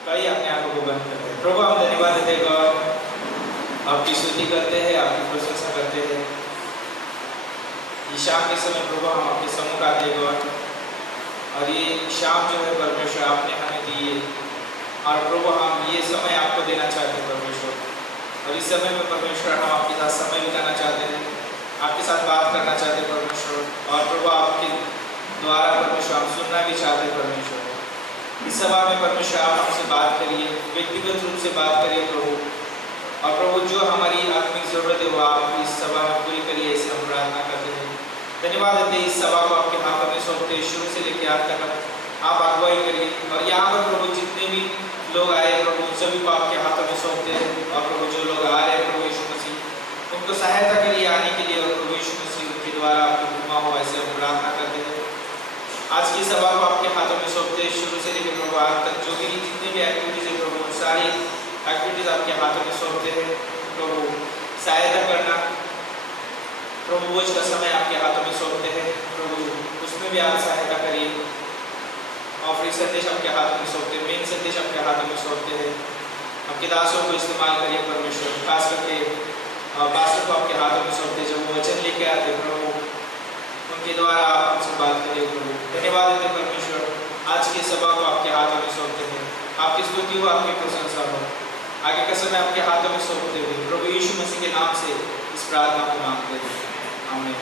कई अपने आंखों को बंद करते हैं। प्रभु हम धन्यवाद देते हैं गॉड, आपकी स्तुति करते हैं, आपकी प्रशंसा करते हैं। ये शाम के समय प्रभु हम आपके सम्मुख आते हैं गॉड, और ये शाम जो है परमेश्वर आपने हमें दी है, और प्रभु हम ये समय आपको देना चाहते हैं परमेश्वर। और इस समय में परमेश्वर हम आपके साथ समय बिताना चाहते हैं, आपके साथ बात करना चाहते हैं परमेश्वर। और प्रभु आपके द्वारा परमेश्वर हम सुनना भी चाहते हैं परमेश्वर। इस सभा में परमेश्वर आप हमसे बात करिए, व्यक्तिगत रूप से बात करिए प्रभु। और प्रभु जो हमारी आत्मिक जरूरत है वो आप इस सभा में पूरी करिए, इसे हम प्रार्थना करते हैं। धन्यवाद देते हैं, इस सभा को आपके हाथों में सौंपते हैं, शुरू से लेकर आज तक आप अगुवाई करिए। और यहाँ पर प्रभु जितने भी लोग आए प्रभु सभी को आपके हाथों में सौंपते हैं। और प्रभु जो लोग आ रहे हैं प्रभु यीशु मसीह उनको सहायता करिए आने के लिए, और प्रभु यीशु मसीह उनके द्वारा आपको महिमा हो, ऐसे हम प्रार्थना करते हैं। आज की सभा को आपके हाथों में सौंपते हैं, शुरू से लेकर प्रभु आज तक जो भी जितने भी एक्टिविटीज है प्रभु सारी एक्टिविटीज आपके हाथों में सौंपते हैं। प्रभु सहायता करना, प्रभु भोज का समय आपके हाथों में सौंपते हैं, प्रभु उसमें भी आप सहायता करिए। ऑफरिंग संदेश आपके हाथों में सौंपते हैं, मेन संदेश आपके हाथों में सौंपते हैं। आपके दासों को इस्तेमाल करिए परमेश्वर, खास करके पास्टर को आपके हाथों में सौंपते, जब वो वचन लेके आते प्रभु उनके द्वारा आप हमसे बात करिए प्रभु। धन्यवाद देते परमेश्वर, आज की सभा को आपके हाथों में सौंपते हैं, आपकी स्तुति हो, आपकी प्रशंसा हो। आगे का समय आपके हाथों में सौंपते हुए प्रभु यीशु मसीह के नाम से इस प्रार्थना को मांगते हैं, आमीन।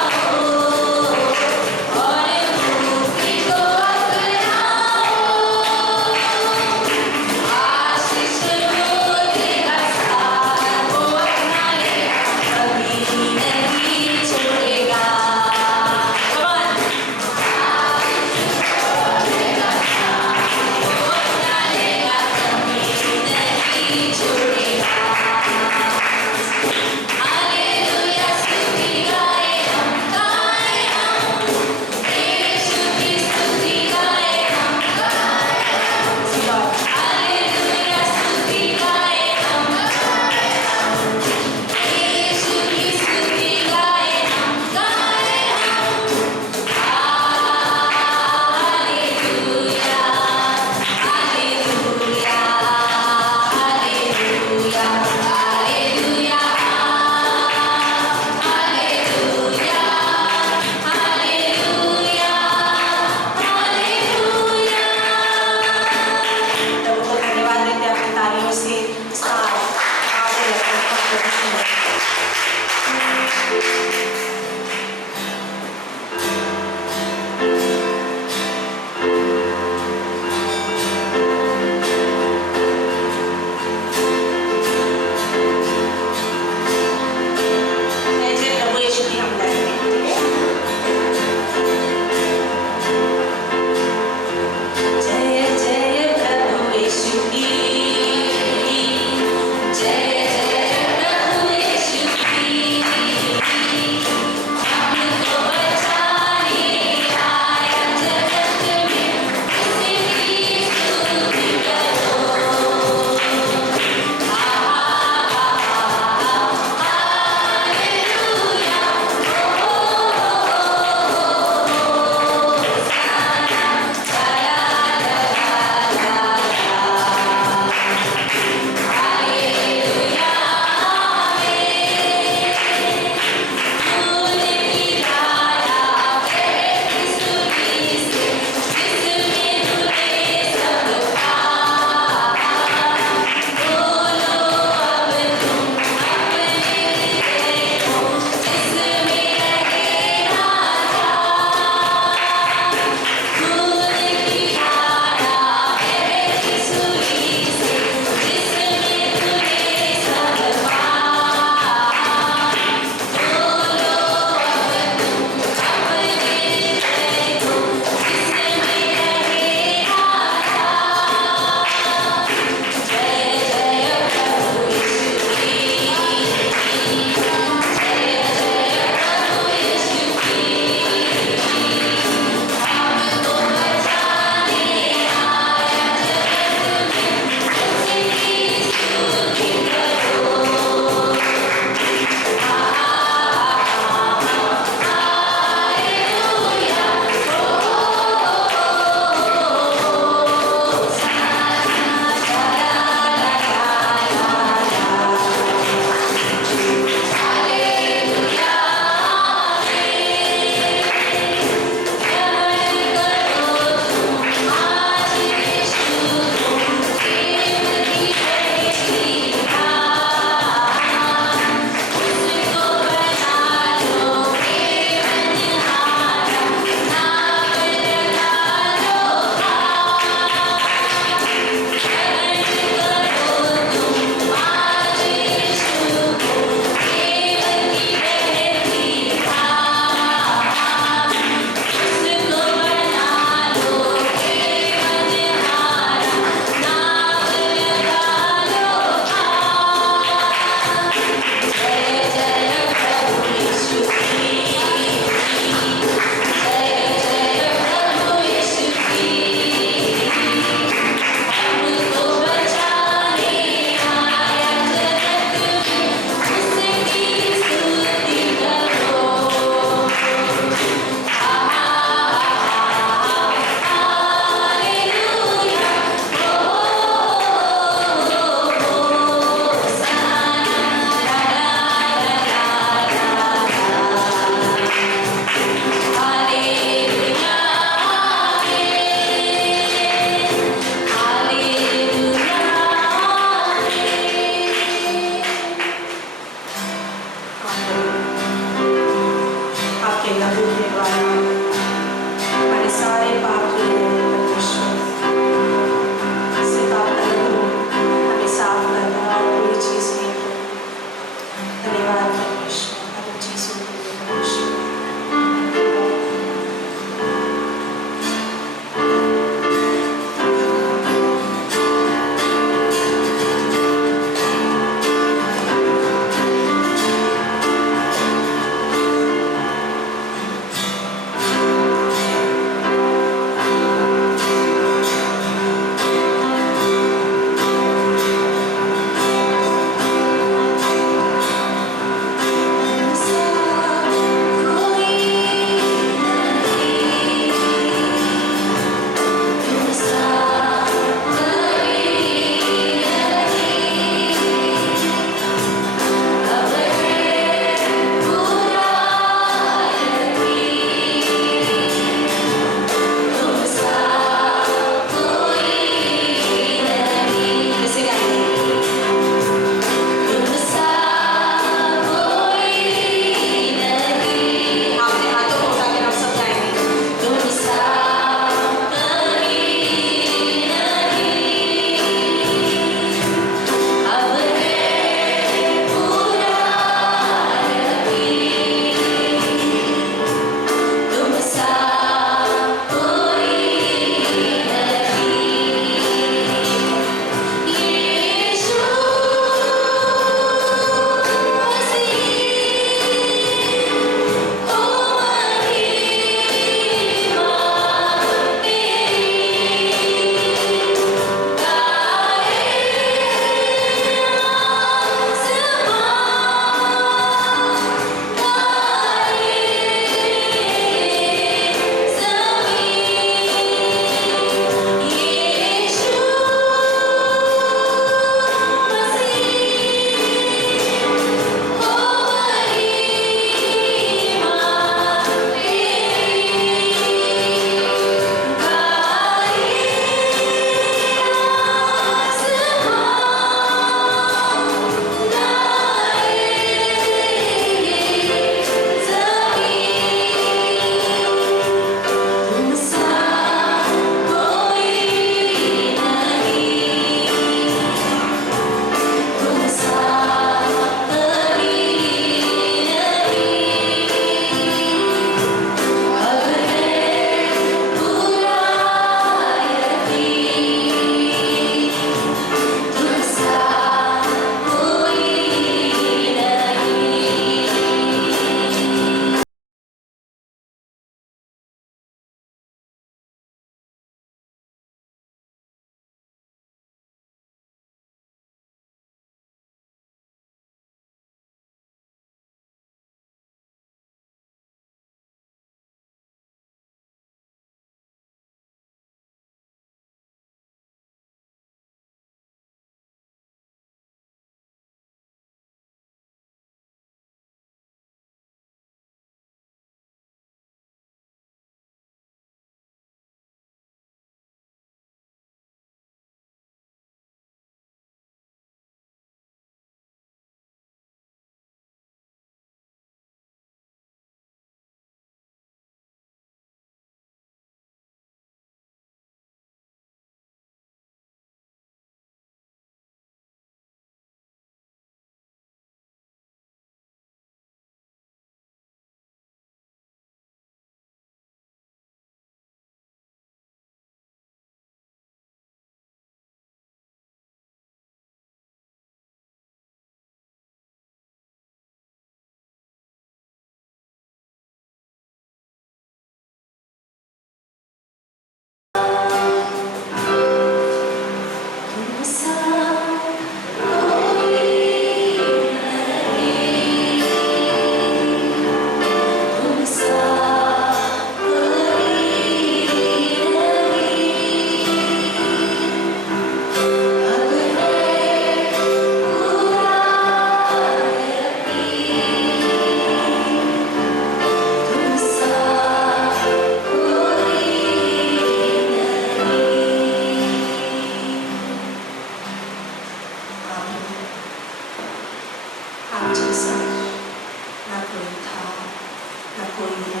न कोई है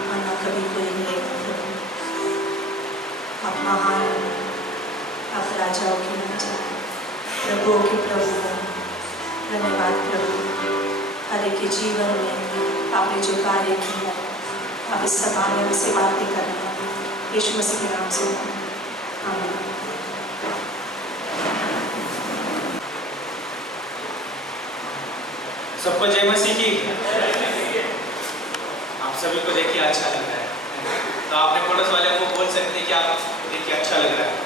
और न कभी कोई रहेगा प्रभु। आप महान हो, आप राजाओं के राजा, प्रभुओं के प्रभु हो। धन्यवाद प्रभु, हर एक के जीवन में आपने जो कार्य किया, आप इस सभा में हमसे बातें करना, यीशु मसीह के नाम से आमीन। सबको जय मसीह की। आप सभी को देखिए अच्छा लग रहा है, तो आपने पड़ोस वाले को बोल सकते हैं कि आप देखिए अच्छा लग रहा है।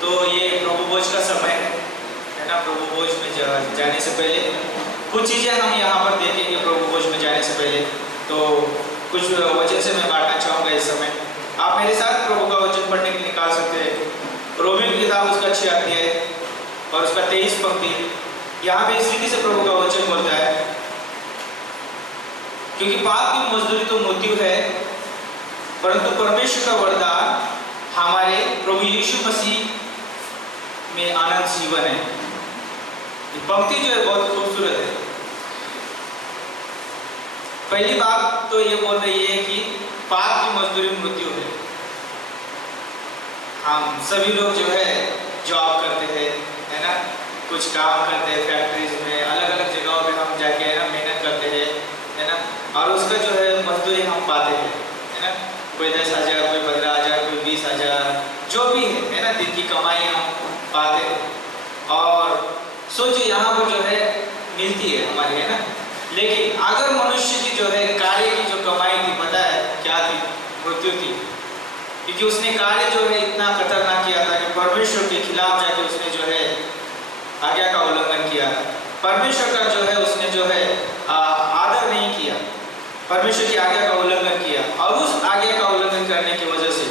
तो ये प्रभु भोज का समय है ना। प्रभु भोज में जाने से पहले कुछ चीज़ें हम यहाँ पर देखेंगे। प्रभु भोज में जाने से पहले तो कुछ वचन से मैं बांटना चाहूँगा इस समय। आप मेरे साथ प्रभु का वचन पढ़ने के लिए निकाल सकते हैं। रोमियो की किताब उसका 6 अध्याय और उसका 23 पंक्ति। यहाँ पे इस रीति से प्रभु का वचन बोलता है, क्योंकि पाप की मजदूरी तो मृत्यु है, परंतु परमेश्वर का वरदान हमारे प्रभु यीशु मसीह में आनंद जीवन है। ये पंक्ति जो है बहुत खूबसूरत है। पहली बात तो ये बोल रही है कि पाप की मजदूरी मृत्यु है। हम सभी लोग जो है जॉब करते हैं, है ना, कुछ काम करते हैं फैक्ट्रीज में, अलग अलग जगहों पे हम जाके है ना मेहनत करते हैं, है ना, और उसका जो है मजदूरी हम पाते हैं, है ना। कोई 10,000, कोई 15,000, कोई 20,000, जो भी है ना, दिन की कमाई हम पाते हैं और सोचो यहाँ पर जो है मिलती है हमारी, है ना। लेकिन अगर मनुष्य की जो है कार्य की जो कमाई थी, पता है क्या थी? मृत्यु थी। क्योंकि उसने कार्य जो है इतना खतरनाक किया था कि परमेश्वर के खिलाफ जाके उसने जो है आज्ञा का उल्लंघन किया। परमेश्वर का जो है उसने जो है आदर नहीं किया, परमेश्वर की आज्ञा का उल्लंघन किया और उस आज्ञा का उल्लंघन करने की वजह से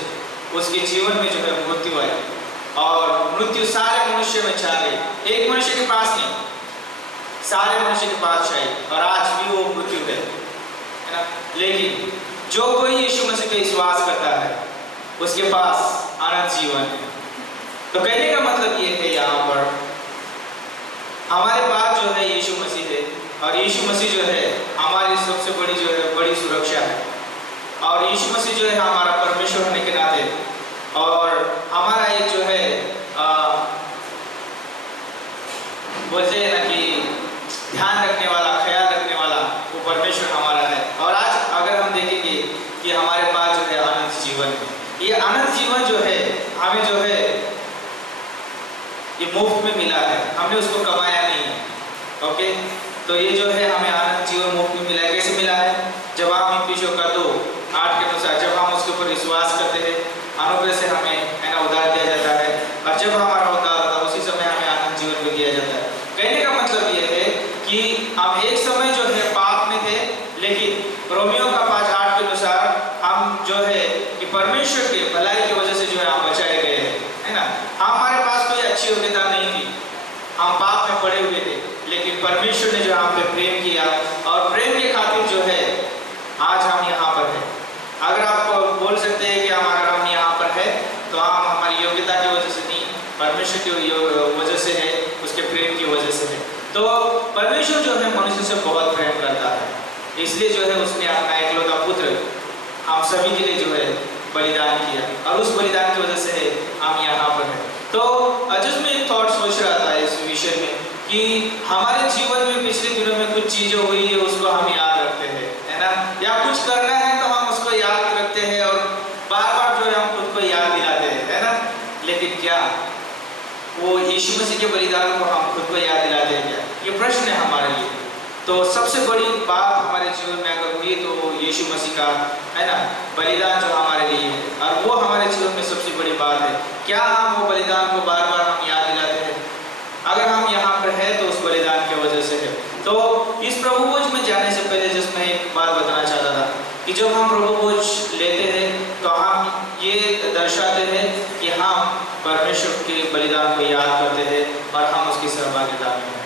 उसके जीवन में जो है मृत्यु आई और मृत्यु सारे मनुष्य में छा गई। एक मनुष्य के पास नहीं, सारे मनुष्य के पास छाई और आज भी वो मृत्यु है ना। लेकिन जो कोई यीशु मसीह पे विश्वास करता है उसके पास अनंत जीवन है। तो कहने का मतलब ये है यहाँ पर हमारे पास जो है यीशु मसीह है और यीशु मसीह जो है हमारी सबसे बड़ी जो है बड़ी सुरक्षा है। और यीशु मसीह जो है हमारा परमेश्वर होने के नाते और हमारा एक जो है बोलते हैं ना कि ध्यान रखने वाला, ख्याल रखने वाला वो परमेश्वर हमारा है। और आज अगर हम देखेंगे कि हमारे पास जो है अनंत जीवन है, ये अनंत जीवन जो है हमें जो है ये मुफ्त में मिला है, हमने उसको कमाया नहीं है। ओके, तो ये जो है हमें अनंत जीवन मुफ्त में मिला है। कैसे मिला है? जब आप इफिसियों का 2:8 के अनुसार जब हम उसके ऊपर विश्वास करते हैं, अनुग्रह से हमें है ना उद्धार दिया जाता है और जब हमारा उद्धार होता है उसी समय हमें अनंत जीवन भी दिया जाता है। कहने का मतलब ये है कि हम एक समय जो है पाप में थे, लेकिन रोमियो का 5:8 के अनुसार हम जो है कि परमेश्वर के भलाई की वजह से जो है हम बचाए गए हैं, है ना। हमारे पास कोई अच्छी योग्यता नहीं थी, हम पाप में पड़े हुए थे, लेकिन परमेश्वर ने जो हम पे प्रेम किया और प्रेम के खातिर जो है आज हम यहाँ पर हैं। अगर आप बोल सकते हैं कि अगर हम यहाँ पर है तो हम हमारी योग्यता की वजह से नहीं, परमेश्वर की वजह से है, उसके प्रेम की वजह से है। तो परमेश्वर जो है मनुष्य से बहुत प्रेम करता है, इसलिए जो है उसने अपना एकलौता पुत्र हम सभी के लिए जो है बलिदान किया और उस बलिदान की वजह से हम यहाँ पर हैं। तो जिसमें एक थॉट सोच रहा था इस विषय में कि हमारे जीवन में पिछले दिनों में कुछ चीजें हुई है उसको हम याद रखते हैं, है ना, या कुछ करना है तो हम उसको याद रखते हैं और बार बार जो है हम खुद को याद दिलाते हैं, है ना। लेकिन क्या वो यीशु मसीह के बलिदान को हम खुद को याद दिलाते हैं क्या? ये प्रश्न है हमारे लिए। तो सबसे बड़ी बात हमारे जीवन में अगर हुई तो यीशु मसीह का, है ना, बलिदान जो हमारे लिए है और वो हमारे जीवन में सबसे बड़ी बात है। क्या हम वो बलिदान को बार बार हम याद दिलाते हैं? अगर हम यहाँ पर है तो उस बलिदान की वजह से है। तो इस प्रभु भोज में जाने से पहले जिसमें एक बात बताना चाहता था कि जब हम प्रभु भोज लेते हैं तो हम ये दर्शाते हैं कि हम परमेश्वर के बलिदान को याद करते हैं और हम उसकी सहभागिता में हैं।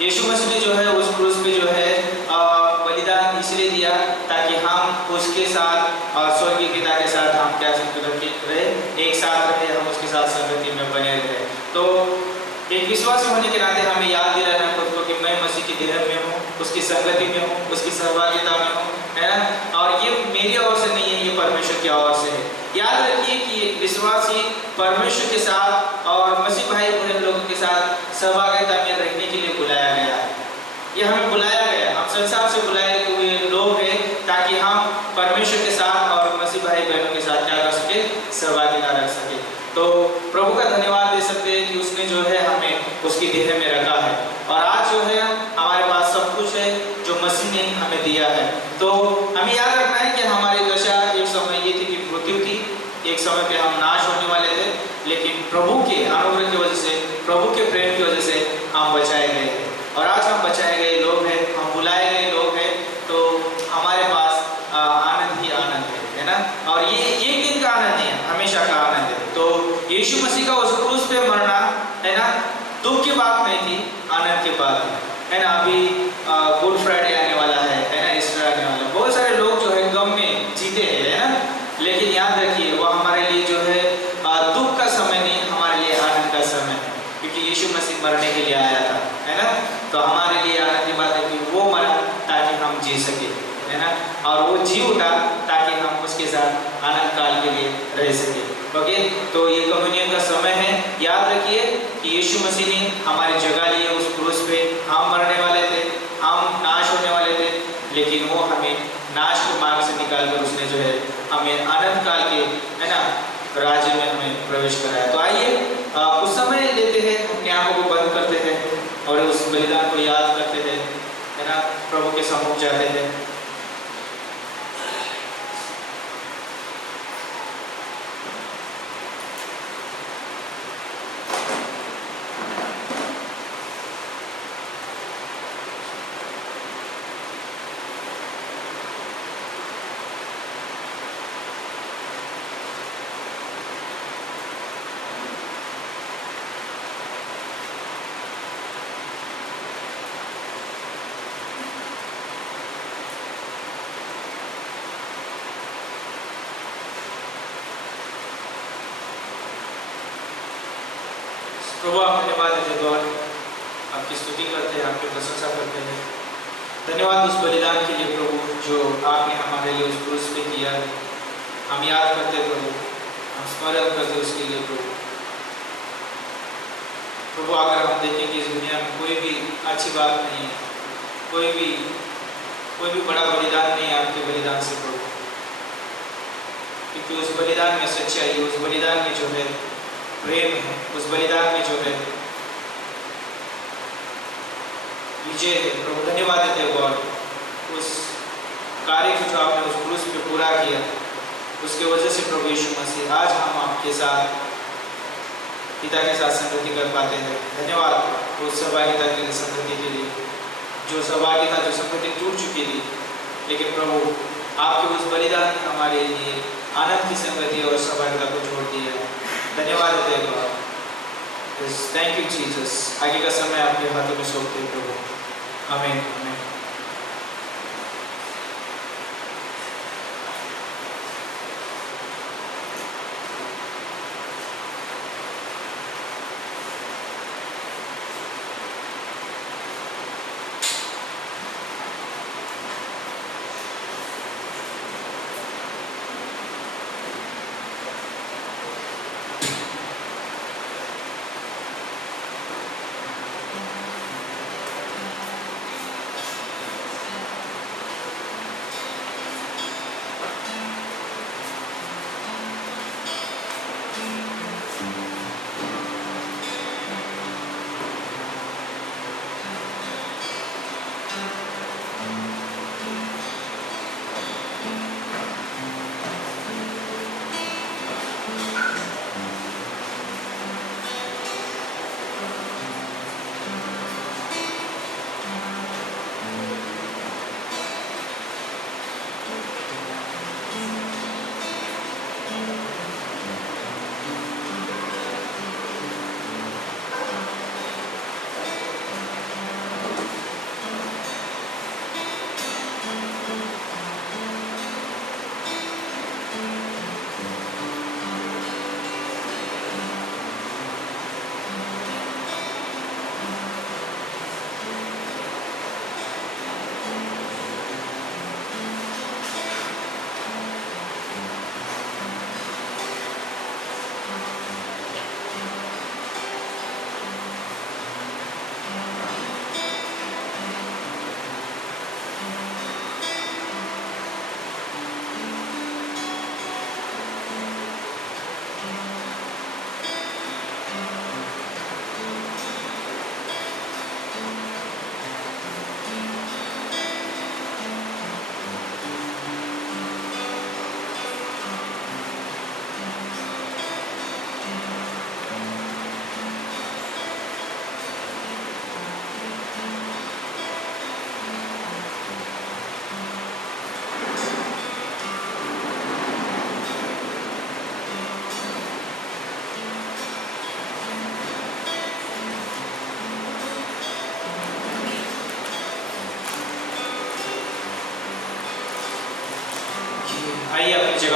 यीशु मसीह ने जो है उस क्रूस पे जो है बलिदान इसलिए दिया ताकि हम उसके साथ और स्वर्गीय पिता के साथ हम क्या आचरण करके रहे, एक साथ रहे, हम उसके साथ संगति में बने रहे। तो एक विश्वासी होने के नाते हमें याद दिलाना है खुद को कि मैं मसीह की देह में हूँ, उसकी संगति में हूँ, उसकी सहभागिता में हूँ, है ना। और ये मेरी ओर से नहीं है, ये परमेश्वर की ओर से है। याद रखिए कि एक विश्वासी परमेश्वर के साथ और मसीह भाई बहन लोगों के साथ सहभागिता में रहने के लिए बुलाया गया है। ये हमें बुलाया गया, हम संसार से बुलाए हुए लोग हैं ताकि हम परमेश्वर के साथ और मसीह भाई बहनों के साथ क्या कर सके, सहभागिता रख सके। तो प्रभु का धन्यवाद दे सकते हैं कि उसने जो है हमें उसकी देह में रखा है और आज जो है हमारे पास सब कुछ है जो मसीह ने हमें दिया है। तो हमें याद रखना है कि हमारी दशा एक समय ये थी कि मृत्यु थी, एक समय पे हम नाश होने वाले थे, लेकिन प्रभु के अनुग्रह की वजह से, प्रभु के प्रेम की वजह से हम बचाए गए हैं और आज हम बचाए गए लोग हैं, हम बुलाए गए लोग हैं। तो हमारे पास आनंद ही आनंद है ना। और ये एक दिन का आनंद नहीं है, हमेशा का आनंद है। तो यीशु मसीह का उस क्रूस पे मरना, है ना, दुख की बात नहीं थी, आनंद की बात है ना। अभी गुड फ्राइडे आने वाला है ना, ईस्टर आने वाला है। बहुत सारे लोग जो है गम में जीते हैं, है ना, लेकिन याद रखिए वो हमारे लिए जो है दुख का समय नहीं, हमारे लिए आनंद का समय है, क्योंकि यीशु मसीह मरने के लिए आया था, है ना। तो हमारे लिए आनंद की बात है कि वो मरा ताकि हम जी सके, है ना, और वो जी उठा ताकि हम उसके साथ आनंद काल के लिए रह सके। ओके, तो ये कम्युनियन का समय है। याद रखिए कि यीशु मसीह ने हमारी जगह ली है उस क्रूस पे। हम मरने वाले थे, हम नाश होने वाले थे, लेकिन वो हमें नाश के मार्ग से निकालकर उसने जो है हमें आनंद काल के, है ना, राज्य में हमें प्रवेश कराया। तो आइए उस समय लेते हैं, अपनी आंखों को बंद करते हैं और उस बलिदान को याद करते हैं, है ना, प्रभु के सम्मुख जाते हैं। प्रभु आप धन्यवाद देते गॉड, आपकी स्तुति करते हैं, आपकी प्रशंसा करते हैं। धन्यवाद उस बलिदान के लिए प्रभु जो आपने हमारे लिए उस क्रूस पे किया है। हम याद करते प्रभु, हम स्मरण करते उसके लिए प्रभु। प्रभु अगर हम देखें कि इस दुनिया में कोई भी अच्छी बात नहीं है, कोई भी बड़ा बलिदान नहीं है आपके बलिदान से प्रभु, क्योंकि उस बलिदान में सच्चाई है, उस बलिदान में जो है प्रेम है, उस बलिदान में जो है विजय है। प्रभु धन्यवाद देते हैं गॉड, उस कार्य को जो आपने उस क्रूस पे पूरा किया, उसके वजह से प्रभु यीशु मसीह आज हम आपके साथ, पिता के साथ संगति कर पाते हैं। धन्यवाद उस सहभागिता के लिए, संगति के लिए, जो सहभागिता, जो संगति टूट चुकी थी, लेकिन प्रभु आपके उस बलिदान ने हमारे लिए आनंद की संगति और सहभागिता को जोड़ दिया। धन्यवाद देते हैं गॉड। Thank you Jesus. आगे का समय आपके हाथों में सौंपते हैं प्रभु। आमीन आमीन।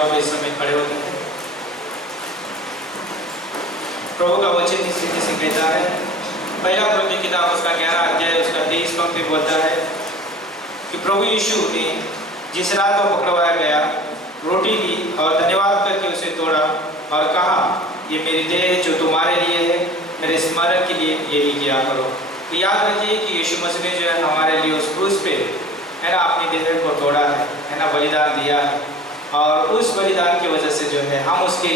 जाओ इस समय खड़े होते हैं। प्रभु का वचन इस रीति से कहता है, पहला कुरिन्थियों की किताब उसका 11 अध्याय उसका 23 पंक्ति बोलता है कि प्रभु यीशु ने जिस रात को पकड़वाया गया रोटी ली और धन्यवाद करके उसे तोड़ा और कहा, ये मेरी देह है जो तुम्हारे लिए है, मेरे स्मरण के लिए यही किया करो। तो याद रखिए कि यीशु मसीह ने जो है हमारे लिए उस क्रूस पे है ना अपनी देह को तोड़ा है ना, बलिदान दिया है, और उस बलिदान की वजह से जो है हम उसके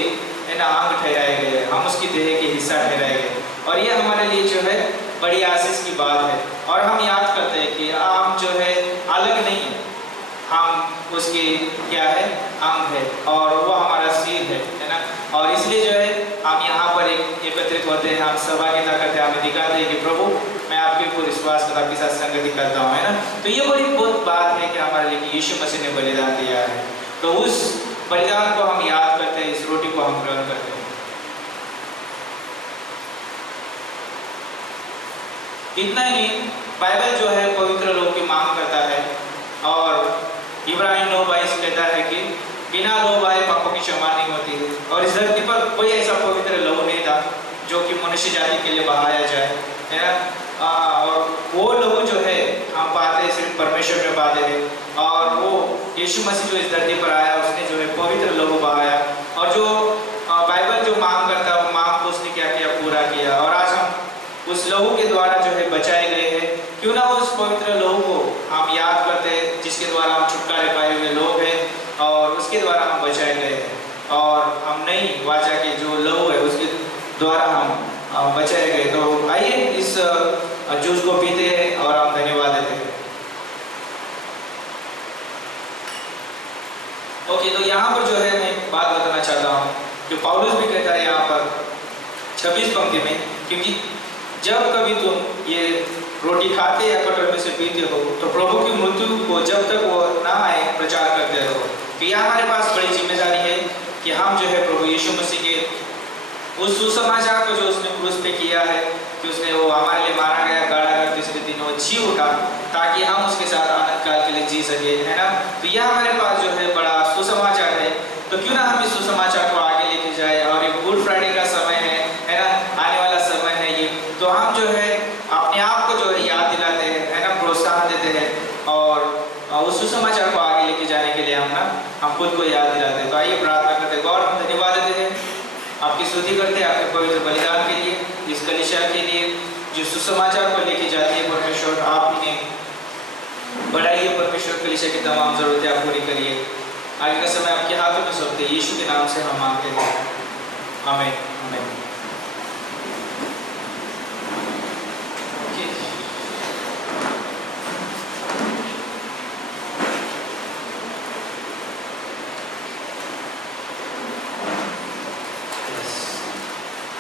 है ना अंग ठहराए गए, हम उसकी देह के हिस्सा ठहराए गए, और ये हमारे लिए जो है बड़ी आशीष की बात है। और हम याद करते हैं कि हम जो है अलग नहीं है, हम उसके क्या है अंग है, और वो हमारा सिर है ना। और इसलिए जो है हम यहाँ पर एकत्रित होते हैं, हम सहभागिता करते हैं, हमें दिखाते हैं कि प्रभु मैं आपके ऊपर विश्वास करता, आपके साथ संगति करता हूँ, है ना। तो ये बड़ी बहुत बात है कि हमारे लिए कि यीशु मसीह ने बलिदान दिया है, तो उस बलिदान को हम याद करते हैं, इस रोटी को हम ग्रहण करते हैं। इतना ही नहीं, बाइबल जो है पवित्र लोगों की मांग करता है, और इब्राहिम 9:22 कहता है कि बिना लोभ आए पापों की क्षमा नहीं होती है, और इस धरती पर कोई ऐसा पवित्र लहू नहीं था जो कि मनुष्य जाति के लिए बहाया जाए, है ना। और वो लहू जो है हम पाते हैं सिर्फ परमेश्वर में पाते हैं, और वो यीशु मसीह जो इस धरती पर आया उसने जो है पवित्र लहू बहाया, और जो बाइबल जो मांग करता है वो मांग को उसने क्या किया, पूरा किया, और आज हम उस लहू के द्वारा जो है बचाए गए हैं। क्यों ना उस पवित्र लहू को हम याद करते हैं जिसके द्वारा हम छुटकारे पाए हुए लोग हैं, और उसके द्वारा हम बचाए गए हैं, और हम नई वाचा के जो लहू है उसके द्वारा हम बचाए गए। तो आइए इस जूस को पीते हैं और हम धन्यवाद देते हैं। ओके, तो यहाँ पर जो है मैं बात बताना चाहता हूँ जो पौलुस भी कहता है यहाँ पर 26 पंक्ति में, क्योंकि जब कभी तुम ये रोटी खाते या कटोरे में से पीते हो तो प्रभु की मृत्यु को जब तक वो ना आए प्रचार करते रहो। तो यह हमारे पास बड़ी जिम्मेदारी है कि हम जो है प्रभु यीशु मसीह के उस सुसमाचार को जो उसने क्रूस पे किया है कि उसने वो हमारे लिए मारा गया, गाड़ा गया, तीसरे दिन वो जी उठा ताकि हम उसके साथ आनंद काल के लिए जी सके, है ना। तो यह हमारे पास जो है बड़ा सुसमाचार है। तो क्यों ना हम इस सुसमाचार को आगे लेके जाए, और ये गुड फ्राइडे का समय है ना, आने वाला समय है ये, तो हम जो है अपने आप को जो है याद दिलाते हैं, है ना, प्रोत्साहन देते हैं, और उस सुसमाचार को आगे लेके जाने के लिए हम खुद को याद दिलाते हैं। तो आइए प्रार्थना करते हैं। गॉड, हम धन्यवाद देते हैं, आपकी स्तुति करते हैं आपके पवित्र बलिदान के लिए, इस कलीसिया के लिए जो सुसमाचार को लेके जाती है परमेश्वर, आपने बढ़ाइए परमेश्वर, कलीसिया की तमाम जरूरतें आप पूरी करिए। आगे का समय आपके हाथों में सौंपते हैं, यीशु के नाम से हम मांगते हैं, आमीन आमीन।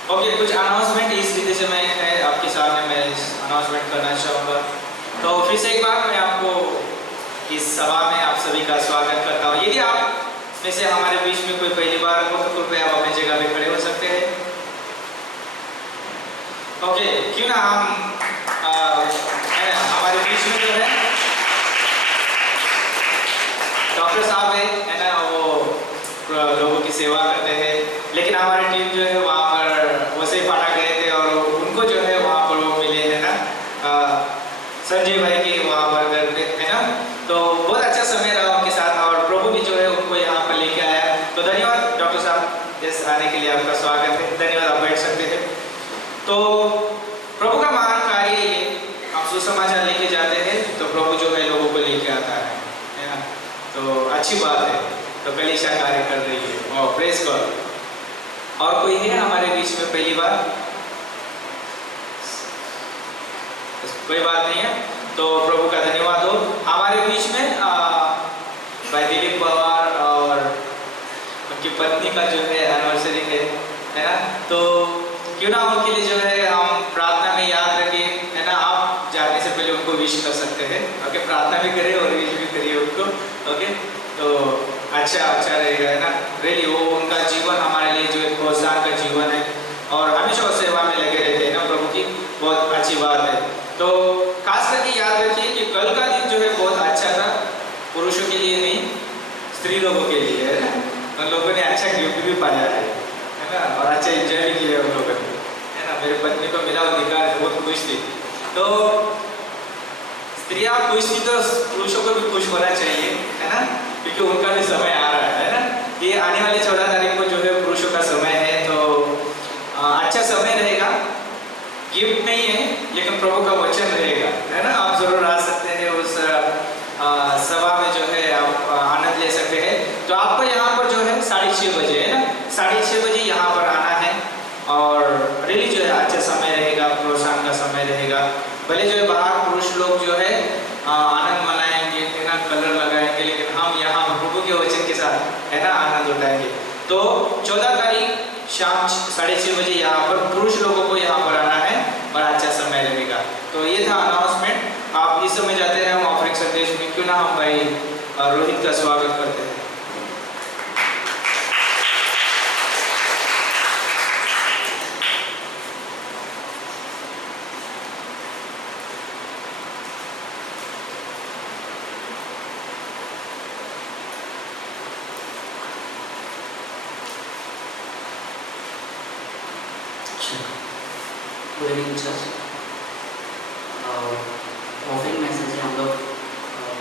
ओके, कुछ अनाउंसमेंट इस रीति से मैं है आपके सामने मैं अनाउंसमेंट करना चाहूँगा। तो फिर से एक बार मैं आपको इस सभा में आप सभी का स्वागत करता हूँ। यदि आप में से हमारे बीच में कोई पहली बार हो तो कृपया आप अपनी जगह पे खड़े हो सकते हैं। ओके, क्यों ना हम हमारे बीच में जो है डॉक्टर साहब है ना, वो लोगों की सेवा करते हैं, लेकिन हमारी टीम जो है वहाँ पर वैसे ही फाटा गए थे, और उनको जो है वहाँ पर वो मिले है ना संजय भाई के वहाँ पर करते है ना। तो बहुत अच्छा समय रहा उनके साथ, और प्रभु भी जो है उनको यहाँ पर लेके आया। तो धन्यवाद डॉक्टर साहब, इस आने के लिए आपका स्वागत है, धन्यवाद, आप बैठ सकते हैं। तो प्रभु का महान कार्य ये, हम सुसमाचार लेके जाते हैं तो प्रभु जो है लोगों को लेके आता है ना। तो अच्छी बात है, तो कलीसिया कार्य कर रही है, और प्रेज गॉड। और कोई है हमारे बीच में पहली बार? कोई बात नहीं है, तो प्रभु का धन्यवाद हो। हमारे बीच में भाई दिलीप पवार और उनकी पत्नी का जो है एनिवर्सरी है ना। तो क्यों ना उनके लिए जो है हम प्रार्थना में याद रखें, है ना। आप जाने से पहले उनको विश कर सकते हैं, ओके, प्रार्थना भी करिए और विश भी करिए उनको, ओके। तो अच्छा रहेगा, है ना। रियली वो उनका जीवन हमारे लिए जो एक प्रोत्साहन का जीवन है, और हमेशा सेवा में लगे रहते हैं ना प्रभु की, बहुत अच्छी बात है। तो खास करके याद रखिए कि कल का दिन जो है बहुत अच्छा था, पुरुषों के लिए नहीं, स्त्री लोगों के लिए, है ना, भी पाया है ना, और अच्छा एंजॉय भी किया उन लोगों ने, है ना। मेरी पत्नी को मिला अधिकार, बहुत खुश थी। तो स्त्रियां खुश थी तो पुरुषों को भी खुश होना चाहिए, है ना, क्योंकि उनका भी समय आ रहा है ना। ये आने वाले 14 तारीख को जो है पुरुषों का समय है, तो अच्छा समय रहेगा। गिफ्ट नहीं है लेकिन प्रभु का वचन रहेगा, है ना। आप जरूर आ सकते हैं उस सभा में, जो है आप आनंद ले सकते हैं। तो आपको यहाँ पर जो है 6:30 बजे, है ना, 6:30 बजे यहाँ पर आना है। और रियली जो है अच्छा समय रहेगा, प्रोत्साहन का समय रहेगा। भले जो है बाहर पुरुष लोग जो है आनंद मनाएंगे, है ना, कलर लगाएंगे, लेकिन हम यहाँ प्रभु के वचन के साथ, है ना, आनंद उठाएंगे। तो 14 तारीख शाम 6:30 बजे यहाँ पर पुरुष लोगों को यहाँ पर आना है और अच्छा समय रहेगा। तो ये था अनाउंसमेंट। आप इस समय जाते हैं हम ऑफरिंग संदेश में, क्यों ना हम भाई रोहित का स्वागत करते हैं। Good evening church. Offering message है, हम लोग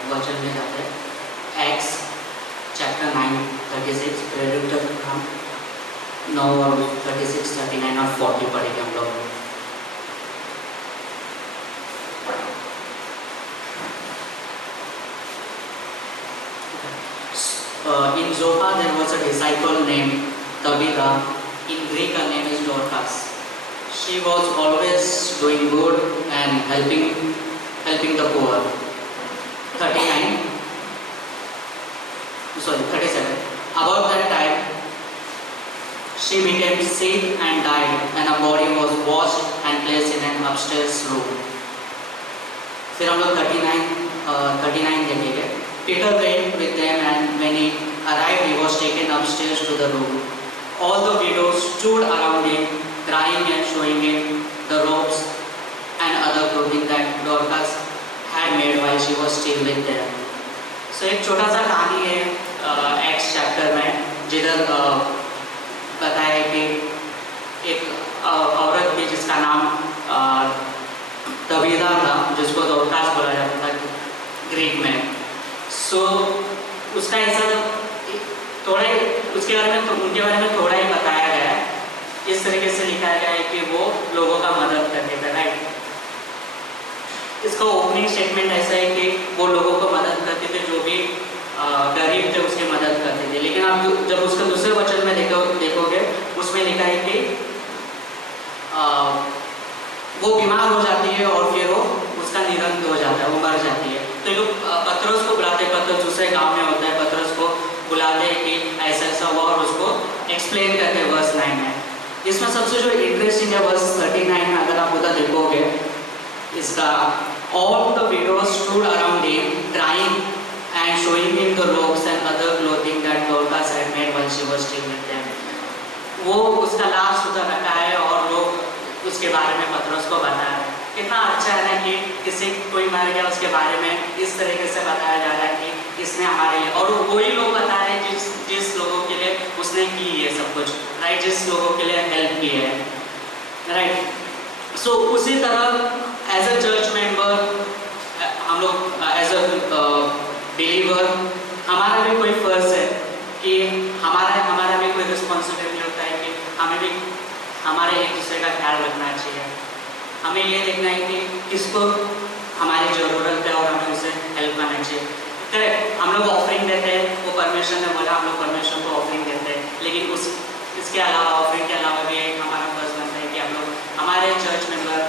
वचन में जाते हैं। एक्स चैप्टर 9:36 प्रेरित काम 9 और 36, 39 और 40 पढ़ेंगे हम लोग। In Joppa there was a disciple named Tabitha. In Greek her name is Dorcas. She was always doing good and helping the poor. 37. About that time, she became sick and died, and her body was washed and placed in an upstairs room. फिर हम लोग 39 देखेंगे। Peter went with them, and when he arrived, he was taken upstairs to the room. All the widows stood around him, crying and showing him the robes and other clothing that Dorcas had made while she was still with them. So एक छोटा सा कहानी है x chapter में, जिधर बताया है कि एक औरत थी जिसका नाम तबीदा था, जिसको डॉर्कास बोला जाता था ग्रीक में। सो उसका ऐसा थोड़ा ही उसके बारे में उनके बारे में थोड़ा ही बताया गया है। इस तरीके से लिखा गया है कि वो लोगों का मदद करते थे, राइट। इसका ओपनिंग स्टेटमेंट ऐसा है कि वो लोगों को मदद करते थे, जो भी गरीब थे उसकी मदद करते थे। लेकिन आप जब उसका दूसरे वचन में देखोगे उसमें लिखा है कि वो बीमार हो जाती है और फिर वो उसका निधन हो जाता है, वो मर जाती है। तो लोग पतरस को बुलाते, पतरस दूसरे गांव में होता है, पतरस को बुलाते हैं कि ऐसा ऐसा हुआ और उसको एक्सप्लेन करते हैं वर्स 9 में। इसमें सबसे जो इंटरेस्टिंग है वर्स 39 में, अगर आप उधर देखोगे इसका all the widows stood around him crying and showing him the robes and other clothing that Dorcas had made while she was still with them. वो उसका लाश उधर रखा है और लोग उसके बारे में पतरस को बता रहे हैं। कितना अच्छा है ना कि किसी कोई मर गया उसके बारे में इस तरीके से बताया जा रहा है कि इसने हमारे लिए, और वही लोग बता रहे हैं जिस लोगों के लिए उसने की है सब कुछ, राइट, जिस लोगों के लिए हेल्प की है, राइट। सो उसी तरह एज अ चर्च मेंबर हम लोग एज अ बिलीवर हमारा भी कोई फर्ज है कि हमारा भी कोई रिस्पॉन्सिबिलिटी होता है कि हमें भी हमारे एक दूसरे का ख्याल रखना चाहिए। हमें ये देखना है कि किसको हमारी ज़रूरत है और हमें उसे हेल्प करना चाहिए। करेक्ट, हम लोग ऑफरिंग देते हैं, वो परमेश्वर ने बोला हम लोग परमेश्वर को ऑफरिंग देते हैं, लेकिन इसके अलावा ऑफरिंग के अलावा भी एक हमारा फर्ज बनता है कि हम लोग हमारे चर्च मेंबर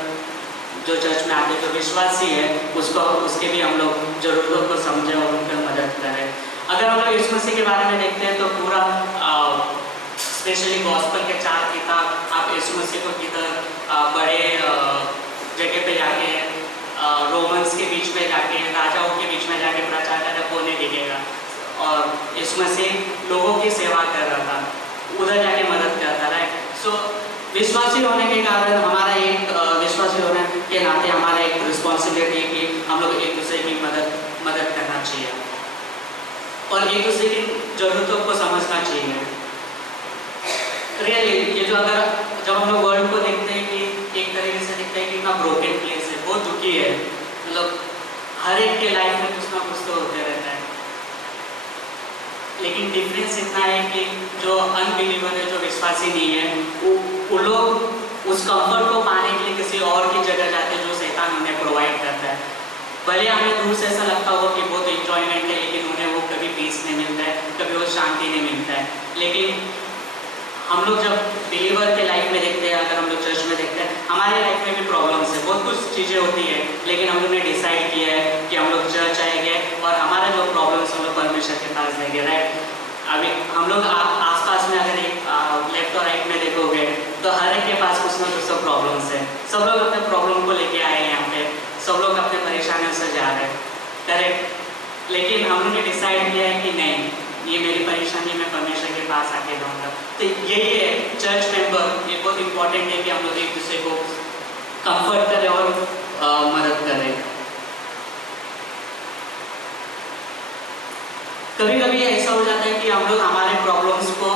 जो चर्च में आते जो विश्वासी है उसके भी हम लोग ज़रूरतों को समझें और उनकी मदद करें। अगर हम लोग यीशु मसीह के बारे में देखते हैं तो पूरा स्पेशली गॉस्पेल के 4 किताब आप यीशु मसीह को किधर बड़े जगह पे जाके रोमन्स के बीच में जाके राजाओं के बीच में जाके प्रचार करना वो नहीं दिखेगा। और यीशु मसीह लोगों की सेवा कर रहा था, उधर जाके मदद करता रहा। सो विश्वासी होने के कारण हमारा एक विश्वासी होने के नाते हमारा एक रिस्पॉन्सिबिलिटी है कि हम लोग एक दूसरे की मदद करना चाहिए और एक दूसरे की ज़रूरतों को समझना चाहिए। रियली ये जो अगर जब हम लोग वर्ल्ड को देखते हैं कि एक तरीके से देखते हैं कि इतना ब्रोकन प्लेस है, बहुत दुखी है, मतलब हर एक के लाइफ में कुछ ना कुछ तो होते रहता है। लेकिन डिफरेंस इतना है कि जो अनबिलीवर है, जो विश्वासी नहीं है, वो लोग उस कंफर्ट को पाने के लिए किसी और की जगह जाते हैं जो शैतान उन्हें प्रोवाइड करता है। भले हमें दूर से ऐसा लगता होगा कि बहुत इंजॉयमेंट है, लेकिन उन्हें वो कभी पीस नहीं मिलता है, कभी वो शांति नहीं मिलता है। लेकिन हम लोग जब बिलीवर के लाइफ में देखते हैं, अगर हम लोग चर्च में देखते हैं, हमारे लाइफ में भी प्रॉब्लम्स है, बहुत कुछ चीज़ें होती है, लेकिन हम लोग ने डिसाइड किया है कि हम लोग चर्च आएंगे और हमारा जो प्रॉब्लम्स हम लोग परमेश्वर के पास देंगे, राइट। अभी हम लोग आसपास में अगर एक लेफ्ट और राइट में देखोगे तो हर एक के पास कुछ ना कुछ सब प्रॉब्लम्स है। सब लोग अपने प्रॉब्लम को लेके आए हैं यहाँ पे, सब लोग अपने परेशानियों से जा रहे हैं, करेक्ट। लेकिन हम लोग ने डिसाइड किया है कि नहीं, ये मेरी परेशानी मैं परमेश्वर के पास आके लाऊंगा। तो यही है चर्च मेंबर, ये बहुत इंपॉर्टेंट है कि हम लोग एक दूसरे को कंफर्ट करें और मदद करें। कभी कभी ऐसा हो जाता है कि हम लोग हमारे प्रॉब्लम्स को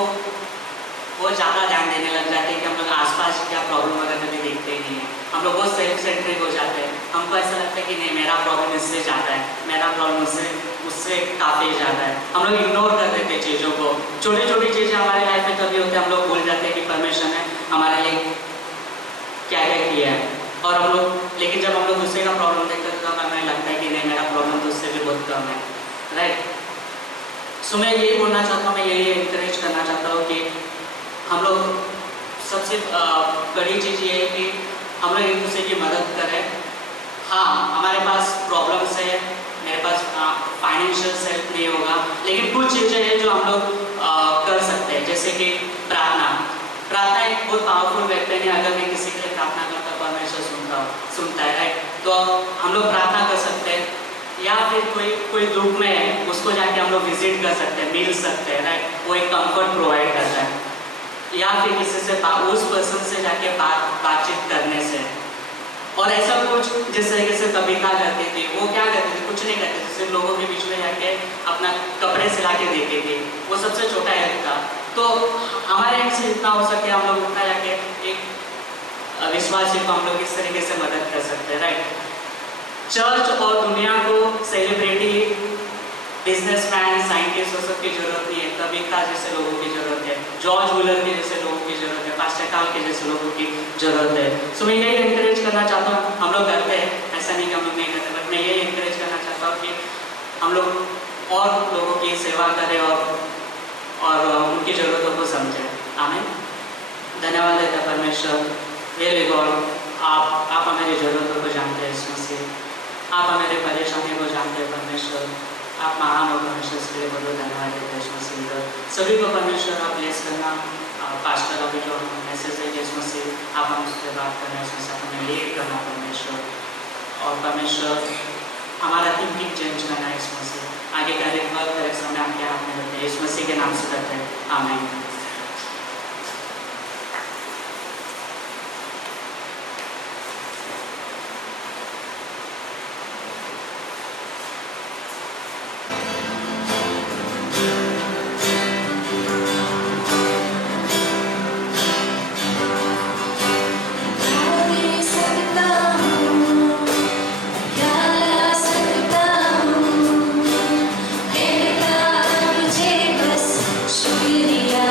बहुत ज़्यादा ध्यान देने लग जाते हैं कि हम लोग आसपास क्या प्रॉब्लम वगैरह कभी देखते ही नहीं है। हम लोग बहुत सेल्फ सेंट्रिक हो जाते हैं। हमको ऐसा लगता है कि नहीं, मेरा प्रॉब्लम इससे ज़्यादा है, मेरा प्रॉब्लम उससे काफ़ी ज़्यादा है। हम लोग इग्नोर कर देते हैं चीज़ों को। छोटी छोटी चीज़ें हमारे लाइफ में कभी होती है, हम लोग भूल जाते हैं कि परमेश्वर ने हमारे लिए क्या क्या किया है। और हम लोग, लेकिन जब हम लोग दूसरे का प्रॉब्लम देखते हैं तो हमें लगता है कि नहीं, मेरा प्रॉब्लम तो उससे भी बहुत कम है, राइट। सो मैं यही बोलना चाहता हूँ, मैं यही इंकरेज करना चाहता हूँ कि हम लोग सबसे बड़ी चीज़ ये है कि हम लोग एक दूसरे की मदद करें। हाँ, हमारे पास प्रॉब्लम्स है, मेरे पास फाइनेंशियल हेल्प नहीं होगा, लेकिन कुछ चीज़ें हैं जो हम लोग कर सकते हैं, जैसे कि प्रार्थना। प्रार्थना एक बहुत पावरफुल वेपन है। अगर मैं किसी के लिए प्रार्थना करता हूँ, परमेश्वर सुनता है, राइट। तो हम लोग प्रार्थना कर सकते हैं, या फिर कोई दुख में है उसको जाके हम लोग विजिट कर सकते हैं, मिल सकते हैं, राइट। वो एक कंफर्ट प्रोवाइड करता है। या फिर किसी से उस पर्सन से जाके बातचीत करने से। और ऐसा कुछ जिस तरीके से कविता करती थी, वो क्या करती थी, कुछ नहीं करती थी, सिर्फ लोगों के बीच में जाके अपना कपड़े सिला के देती थी। वो सबसे छोटा हेल्प था। तो हमारे एंड से जितना हो सके हम लोग उतना जाके एक विश्वासी को हम लोग इस तरीके से मदद कर सकते हैं, राइट। चर्च और दुनिया को सेलिब्रिटी, बिजनेसमैन, साइंटिस्ट और सबकी जरूरत नहीं है। कविता जैसे लोगों की जरूरत है, जॉर्ज मुलर के जैसे लोगों की जरूरत है, पास्टर काल के जैसे लोगों की जरूरत है। सो मैं यही इंकरेज करना चाहता हूँ, हम लोग करते हैं, ऐसा नहीं कि हम लोग नहीं करते, बट मैं यही इंकरेज करना चाहता हूँ कि हम लोग और लोगों की सेवा करें और उनकी ज़रूरतों को समझें। आमीन। धन्यवाद देता परमेश्वर, रियली गॉड, आप हमारी ज़रूरतों को जानते हैं यीशु मसीह, आप हमारे परेशानी को जानते हैं परमेश्वर, आप महान हो परमेश्वर, इसके लिए बहुत धन्यवाद देते हैं यीशु मसीह। सभी को परमेश्वर आप ब्लेस करना। पास्टर अभी जो मैसेज है यीशु मसीह, आप हम उससे बात करना, इसमें से हमें लीड करना परमेश्वर, और परमेश्वर हमारा थिंकिंग चेंज करना है यीशु मसीह। आगे का करेक्शन में आपके हाथ में रखते हैं, यीशु मसीह के नाम से करते हैं, आमीन। शुक्रिया।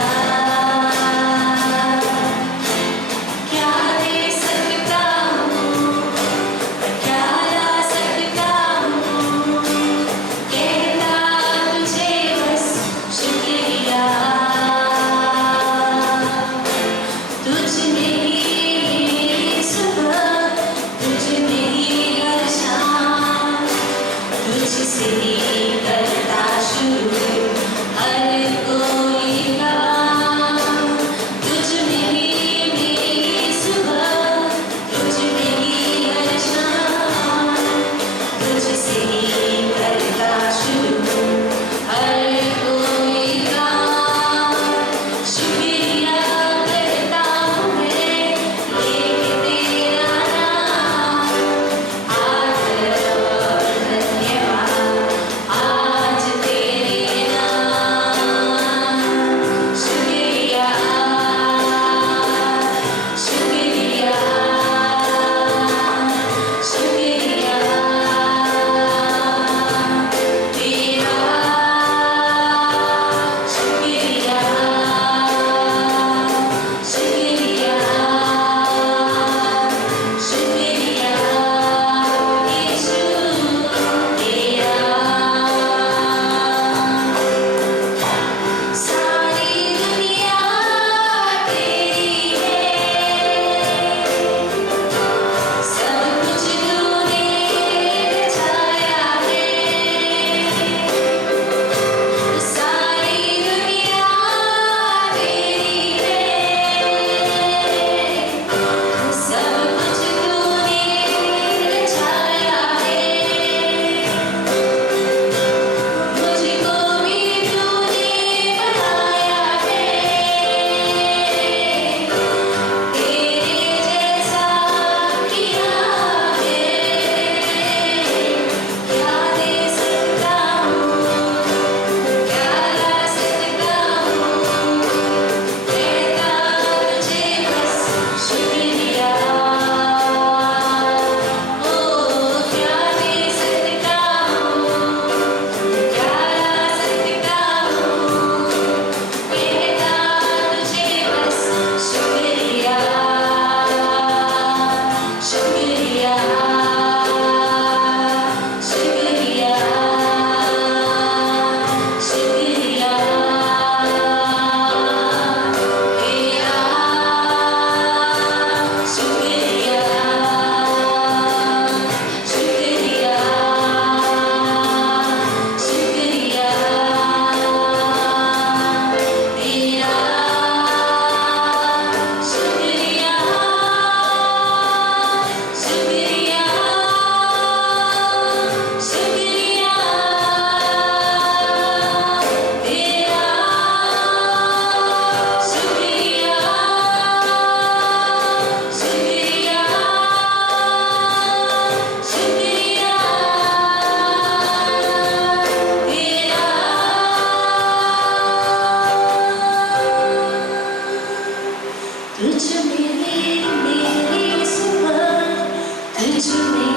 तुझ में मेरी सुबह, तुझ में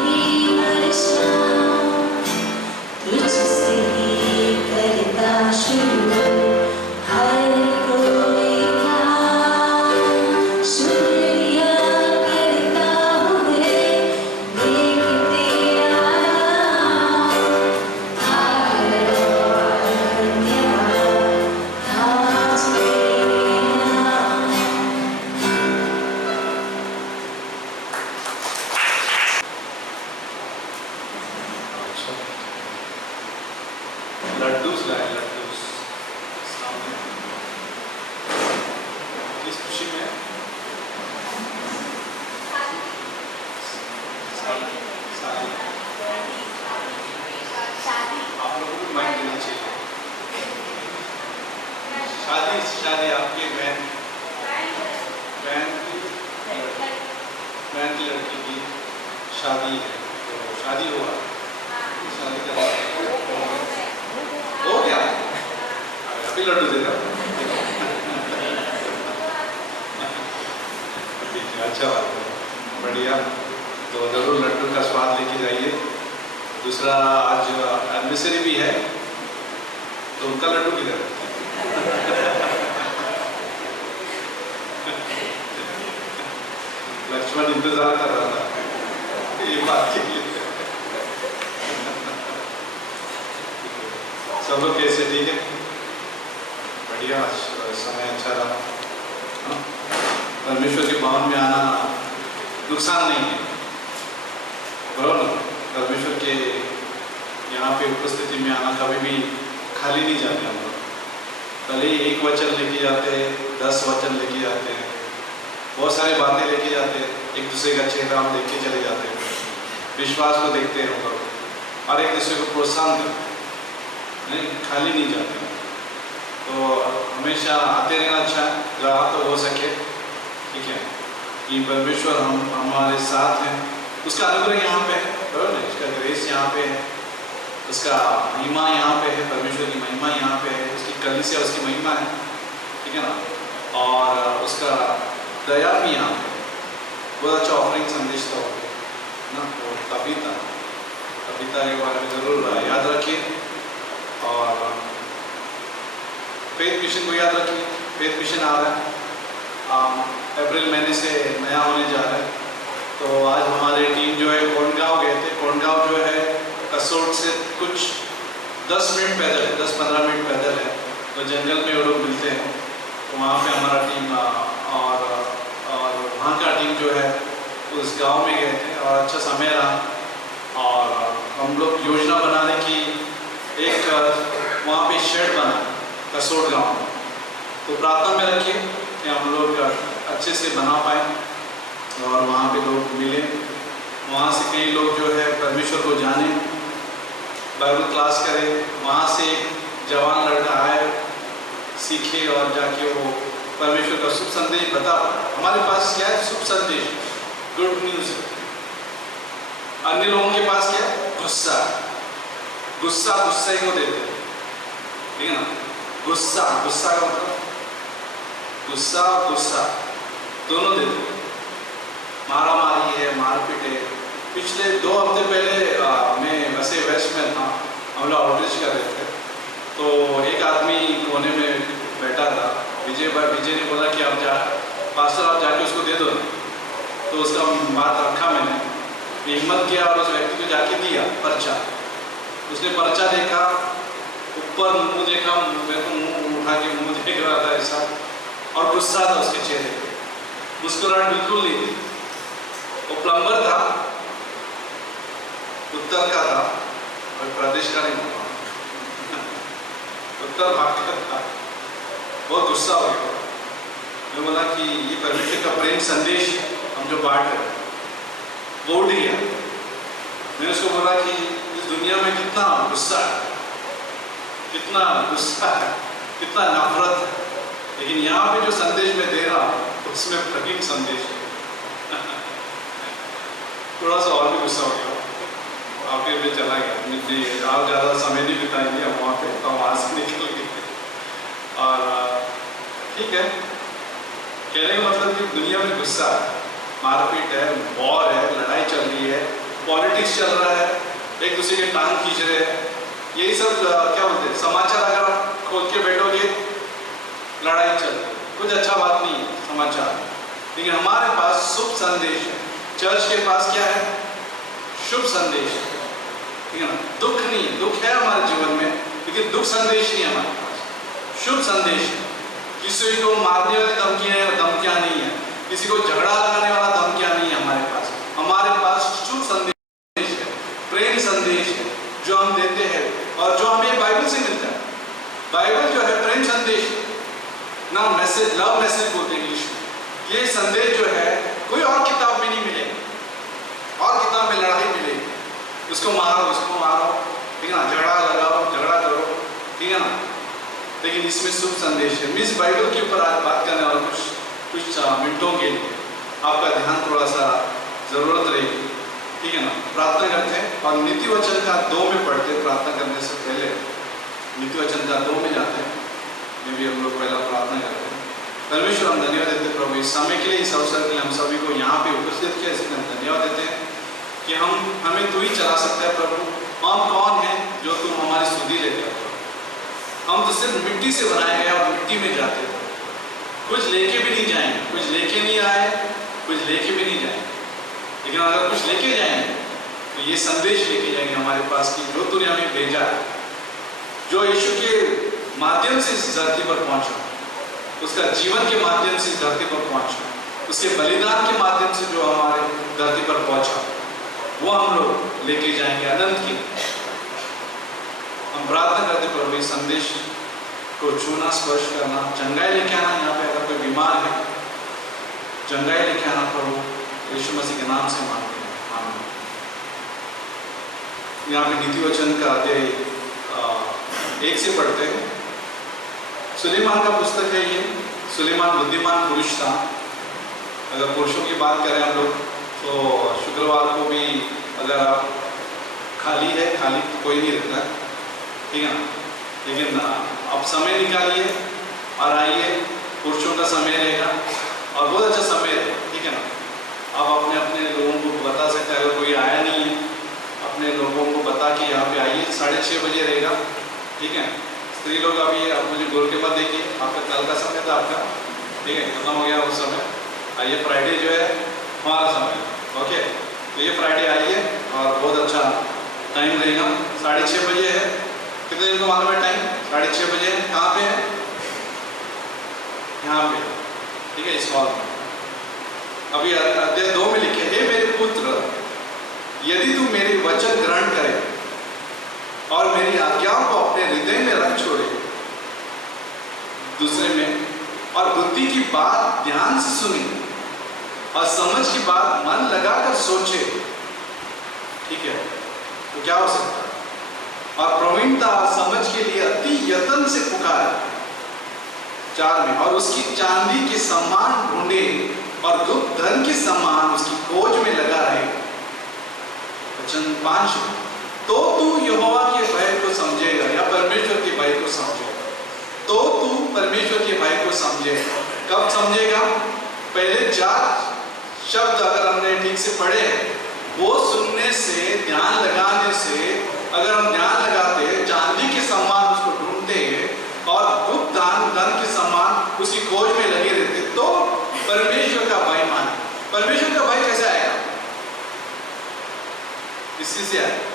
हर शाम, तुझसे ही करता शुरू हर कोई काम। शुक्रिया करता हूँ मैं देख तेरा आदर और धन्यवाद आज तेरा। लड्डूस लाए, लड्डूस सामने किस खुशी में? शादी। आप लोगों को माइक देना चाहिए। शादी आपके बहन की लड़की की शादी है, तो शादी हुआ, शादी का हो गया, अभी लड्डू दे रहा हूँ। ठीक है, अच्छा बात है, बढ़िया। तो जरूर लड्डू का स्वाद लेके जाइए। दूसरा, आज एनिवर्सरी भी है, तो उनका लड्डू किधर है? लक्ष्मण इंतजार कर रहा था ये बात के लिए। सब लोग कैसे? ठीक है, बढ़िया, समय अच्छा रहा। परमेश्वर के भवन में आना नुकसान नहीं है, बराबर। परमेश्वर के यहाँ पे उपस्थिति में आना कभी भी खाली नहीं जाते हम लोग। भले ही एक वचन लेके जाते हैं, 10 वचन लेके जाते हैं, बहुत सारी बातें लेके जाते हैं, एक दूसरे का चेहरा हम देख के चले जाते हैं, विश्वास को देखते हैं हम लोग और एक दूसरे को प्रोत्साहन करते हैं, नहीं खाली नहीं जाते। तो हमेशा आते रहना अच्छा है, जहाँ तो हो सके, ठीक है, कि परमेश्वर हमारे साथ हैं, उसका अनुग्रह यहाँ पे है, बराबर है, उसका ग्रेस यहाँ पे है, उसका महिमा यहाँ पे है, परमेश्वर की महिमा यहाँ पे है, उसकी कलीसिया उसकी महिमा है, ठीक है ना, और उसका दया भी यहाँ पे। बहुत अच्छा ऑफरिंग संदेश था ना, वो कविता के बारे में जरूर याद रखिए, और फेथ मिशन को याद रखिए। फेथ मिशन आ रहा है, अप्रैल महीने से नया होने जा रहा है। तो आज हमारी टीम जो है कोंडगांव गए थे। कोंडगांव जो है कसोट से कुछ 10 मिनट पैदल है, 10-15 मिनट पैदल है, तो जंगल में वो लोग मिलते हैं, तो वहाँ पे हमारा टीम और वहाँ का टीम जो है उस गांव में गए थे और अच्छा समय रहा। और हम लोग योजना बनाने की, एक वहाँ पे शेड बना कसोट गांव में, तो प्रार्थना में रखिए कि हम लोग अच्छे से बना पाए और वहाँ पे लोग मिले, वहाँ से कई लोग जो है परमेश्वर को जाने, बाइबल क्लास करें। वहाँ से एक जवान लड़का आए, सीखे और जाके वो परमेश्वर का शुभ संदेश बता। हमारे पास क्या है? शुभ संदेश, गुड न्यूज़ है। अन्य लोगों के पास क्या है? गुस्सा गुस्से को देते हैं, ठीक है ना। गुस्सा का मतलब गुस्सा दोनों देते हैं। मारा मारी है, मारपीट है। पिछले 2 हफ्ते पहले मैं वैसे वेस्ट में था, हम लोग आउटरीच कर रहे थे, तो एक आदमी कोने में बैठा था, विजय ने बोला कि पास्टर आप जाके उसको दे दो। तो उसका बात रखा मैंने, हिम्मत किया और उस व्यक्ति को जाके दिया पर्चा। उसने पर्चा देखा, ऊपर मुंह देखा, मेरे को मुंह उठा के मुंह देख रहा था ऐसा, और गुस्सा था उसके चेहरे पे, मुस्कुराहट बिल्कुल नहीं थी। वो प्लम्बर था, उत्तर का था, और प्रदेश का नहीं था, उत्तर भाग का था। बहुत गुस्सा हो गया। मैं बोला कि ये परमेश्वर का प्रेम संदेश हम जो बांट रहे हैं वो उठ गया। मैंने उसको बोला कि इस दुनिया में कितना गुस्सा है, कितना नफरत है, लेकिन यहाँ पे जो संदेश मैं दे रहा हूँ उसमें प्रेम संदेश है। थोड़ा सा और भी गुस्सा हो गया, आखिर में चला गया। आप ज़्यादा समय नहीं बिताएंगे हम वहाँ पे, तो हम वहाँ से निकल गए। और ठीक है, कहने का मतलब जो दुनिया में गुस्सा है, मारपीट है, वॉर है, लड़ाई चल रही है, पॉलिटिक्स चल रहा है, एक दूसरे के टांग खींच रहे हैं, यही सब क्या बोलते हैं, समाचार अगर आप खोल के बैठोगे लड़ाई चल रही है, कुछ अच्छा बात नहीं है समाचार। लेकिन हमारे पास शुभ संदेश है, चर्च के पास क्या है, शुभ संदेश है, ठीक है ना। दुख नहीं है, दुख है हमारे जीवन में, लेकिन दुख संदेश नहीं है हमारे पास, शुभ संदेश है। किसी को मारने वाली धमकियां नहीं है, किसी को झगड़ा लगाने वाला धमकियां नहीं है हमारे पास शुभ संदेश है, प्रेम संदेश है जो हम देते हैं और जो हमें बाइबल से मिलता है। बाइबल जो है प्रेम संदेश ना, मैसेज, लव मैसेज बोलते हैं इंग्लिश में। ये संदेश जो है कोई और किताब में नहीं मिलेगा, और किताब में लड़ाई मिलेगी, उसको मारो, ठीक है ना, झगड़ा लगाओ, झगड़ा करो, ठीक है ना। लेकिन इसमें शुभ संदेश है। मैं इस बाइबल के ऊपर आज बात करने वाला कुछ मिनटों के लिए आपका ध्यान थोड़ा सा जरूरत रहेगी, ठीक है ना। प्रार्थना करते हैं और नीति वचन का 2 में पढ़ते हैं। प्रार्थना करने से पहले नीति वचन का 2 में जाते हैं, में भी हम लोग पहला प्रार्थना करते हैं। परमेश्वर, हम धन्यवाद देते हैं प्रभु इस समय के लिए, इस अवसर के लिए, हम सभी को यहाँ पे उपस्थित किया, इसके लिए हम धन्यवाद देते हैं कि हमें तू ही चला सकता है प्रभु। हम कौन है जो तुम हमारी स्तुति लेते हो? हम तो सिर्फ मिट्टी से बनाए गए और मिट्टी में जाते हैं, कुछ लेके भी नहीं जाएंगे, कुछ लेके नहीं आए, कुछ लेके भी नहीं जाएंगे। लेकिन अगर कुछ लेके जाएंगे तो ये संदेश लेके जाएंगे हमारे पास कि जो तूने हमें भेजा है, जो यीशु के माध्यम से इस धरती पर पहुंचा, उसका जीवन के माध्यम से इस धरती पर पहुंचा, उसके बलिदान के माध्यम से जो हमारे धरती पर पहुंचा, वो हम लोग लेके जाएंगे अनंत की। हम प्रार्थना करते प्रभु इस संदेश को छूना, स्पर्श करना, चंगाई लेके आना। यहाँ पे अगर कोई बीमार है, चंगाई लेके आना प्रभु, यीशु मसीह के नाम से मांगते हैं, आमीन। यहाँ पे नीति वचन का अध्याय 1 से पढ़ते हैं। सुलेमान का पुस्तक है ये। सुलेमान बुद्धिमान पुरुष था। अगर पुरुषों की बात करें हम लोग तो शुक्रवार को भी अगर आप खाली है, खाली कोई नहीं रहता, ठीक है ना। लेकिन अब समय निकालिए और आइए, पुरुषों का समय रहेगा और बहुत अच्छा समय है, ठीक है ना। आप अपने अपने लोगों को बता सकते हैं, अगर कोई आया नहीं है अपने लोगों को बता के यहाँ पे आइए, 6:30 बजे रहेगा, ठीक है। स्त्री लोग अभी आप मुझे बोल के मत देखिए, आपका कल का समय था आपका, ठीक है, खत्म हो गया उस समय। आइए, फ्राइडे जो है हमारा समय, ओके। तो ये फ्राइडे आइए और बहुत अच्छा टाइम रहेगा। 6:30 बजे है। कितने दिन को मालूम है टाइम? 6:30 बजे। कहाँ पे है? यहाँ पे, ठीक है, इस हॉल में। अभी अध्याय 2 में लिखे, हे मेरे पुत्र, यदि तू मेरे वचन ग्रहण करे और मेरी आज्ञाओं को अपने हृदय में रख छोड़े, दूसरे में, और बुद्धि की बात ध्यान से सुने और समझ की बात मन लगाकर सोचे, ठीक है, तो क्या हो सकता है? और प्रवीणता और समझ के लिए अति यत्न से पुकारे। 4 में, और उसकी चांदी के सम्मान ढूंढे और गुप्त धन के सम्मान उसकी खोज में लगा रहे। वचन 5, तो तू यहोवा के भय को समझेगा, या परमेश्वर के भय को समझेगा। तो तू परमेश्वर के भय को समझेगा। कब समझेगा? पहले 4 शब्द अगर हमने ठीक से पढ़े, वो सुनने से, ध्यान लगाने से, अगर हम ध्यान लगाते, चांदी के सम्मान उसको ढूंढते और गुप्त धन के सम्मान उसकी खोज में लगे रहते, तो परमेश्वर का भय माने। परमेश्वर का भय कैसे आएगा? इसी से आएगा।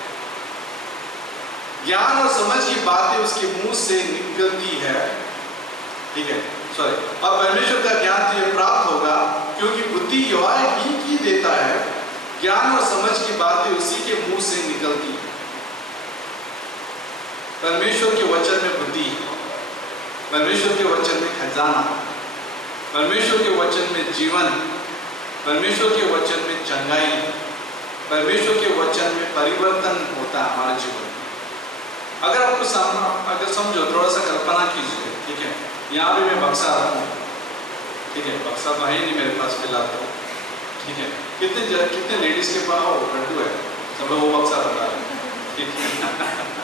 ज्ञान और समझ की बातें उसके मुंह से निकलती है, ठीक है, सॉरी। और परमेश्वर का ज्ञान तुझे प्राप्त होगा, क्योंकि बुद्धि यहोवा ही देता है, ज्ञान और समझ की बातें उसी के मुंह से निकलती है। परमेश्वर के वचन में बुद्धि, परमेश्वर के वचन में खजाना, परमेश्वर के वचन में जीवन, परमेश्वर के वचन में चंगाई, परमेश्वर के वचन में परिवर्तन होता है हमारे जीवन में। अगर आपको अगर समझो, थोड़ा सा कल्पना कीजिए, ठीक है, यहाँ भी मैं बक्सा रहा हूँ, ठीक है, बक्सा तो है नहीं मेरे पास फिलहाल तो, ठीक है। कितने लेडीज के पास लड्डू है, सब लोग वो बक्सा बता रहे हैं, ठीक है।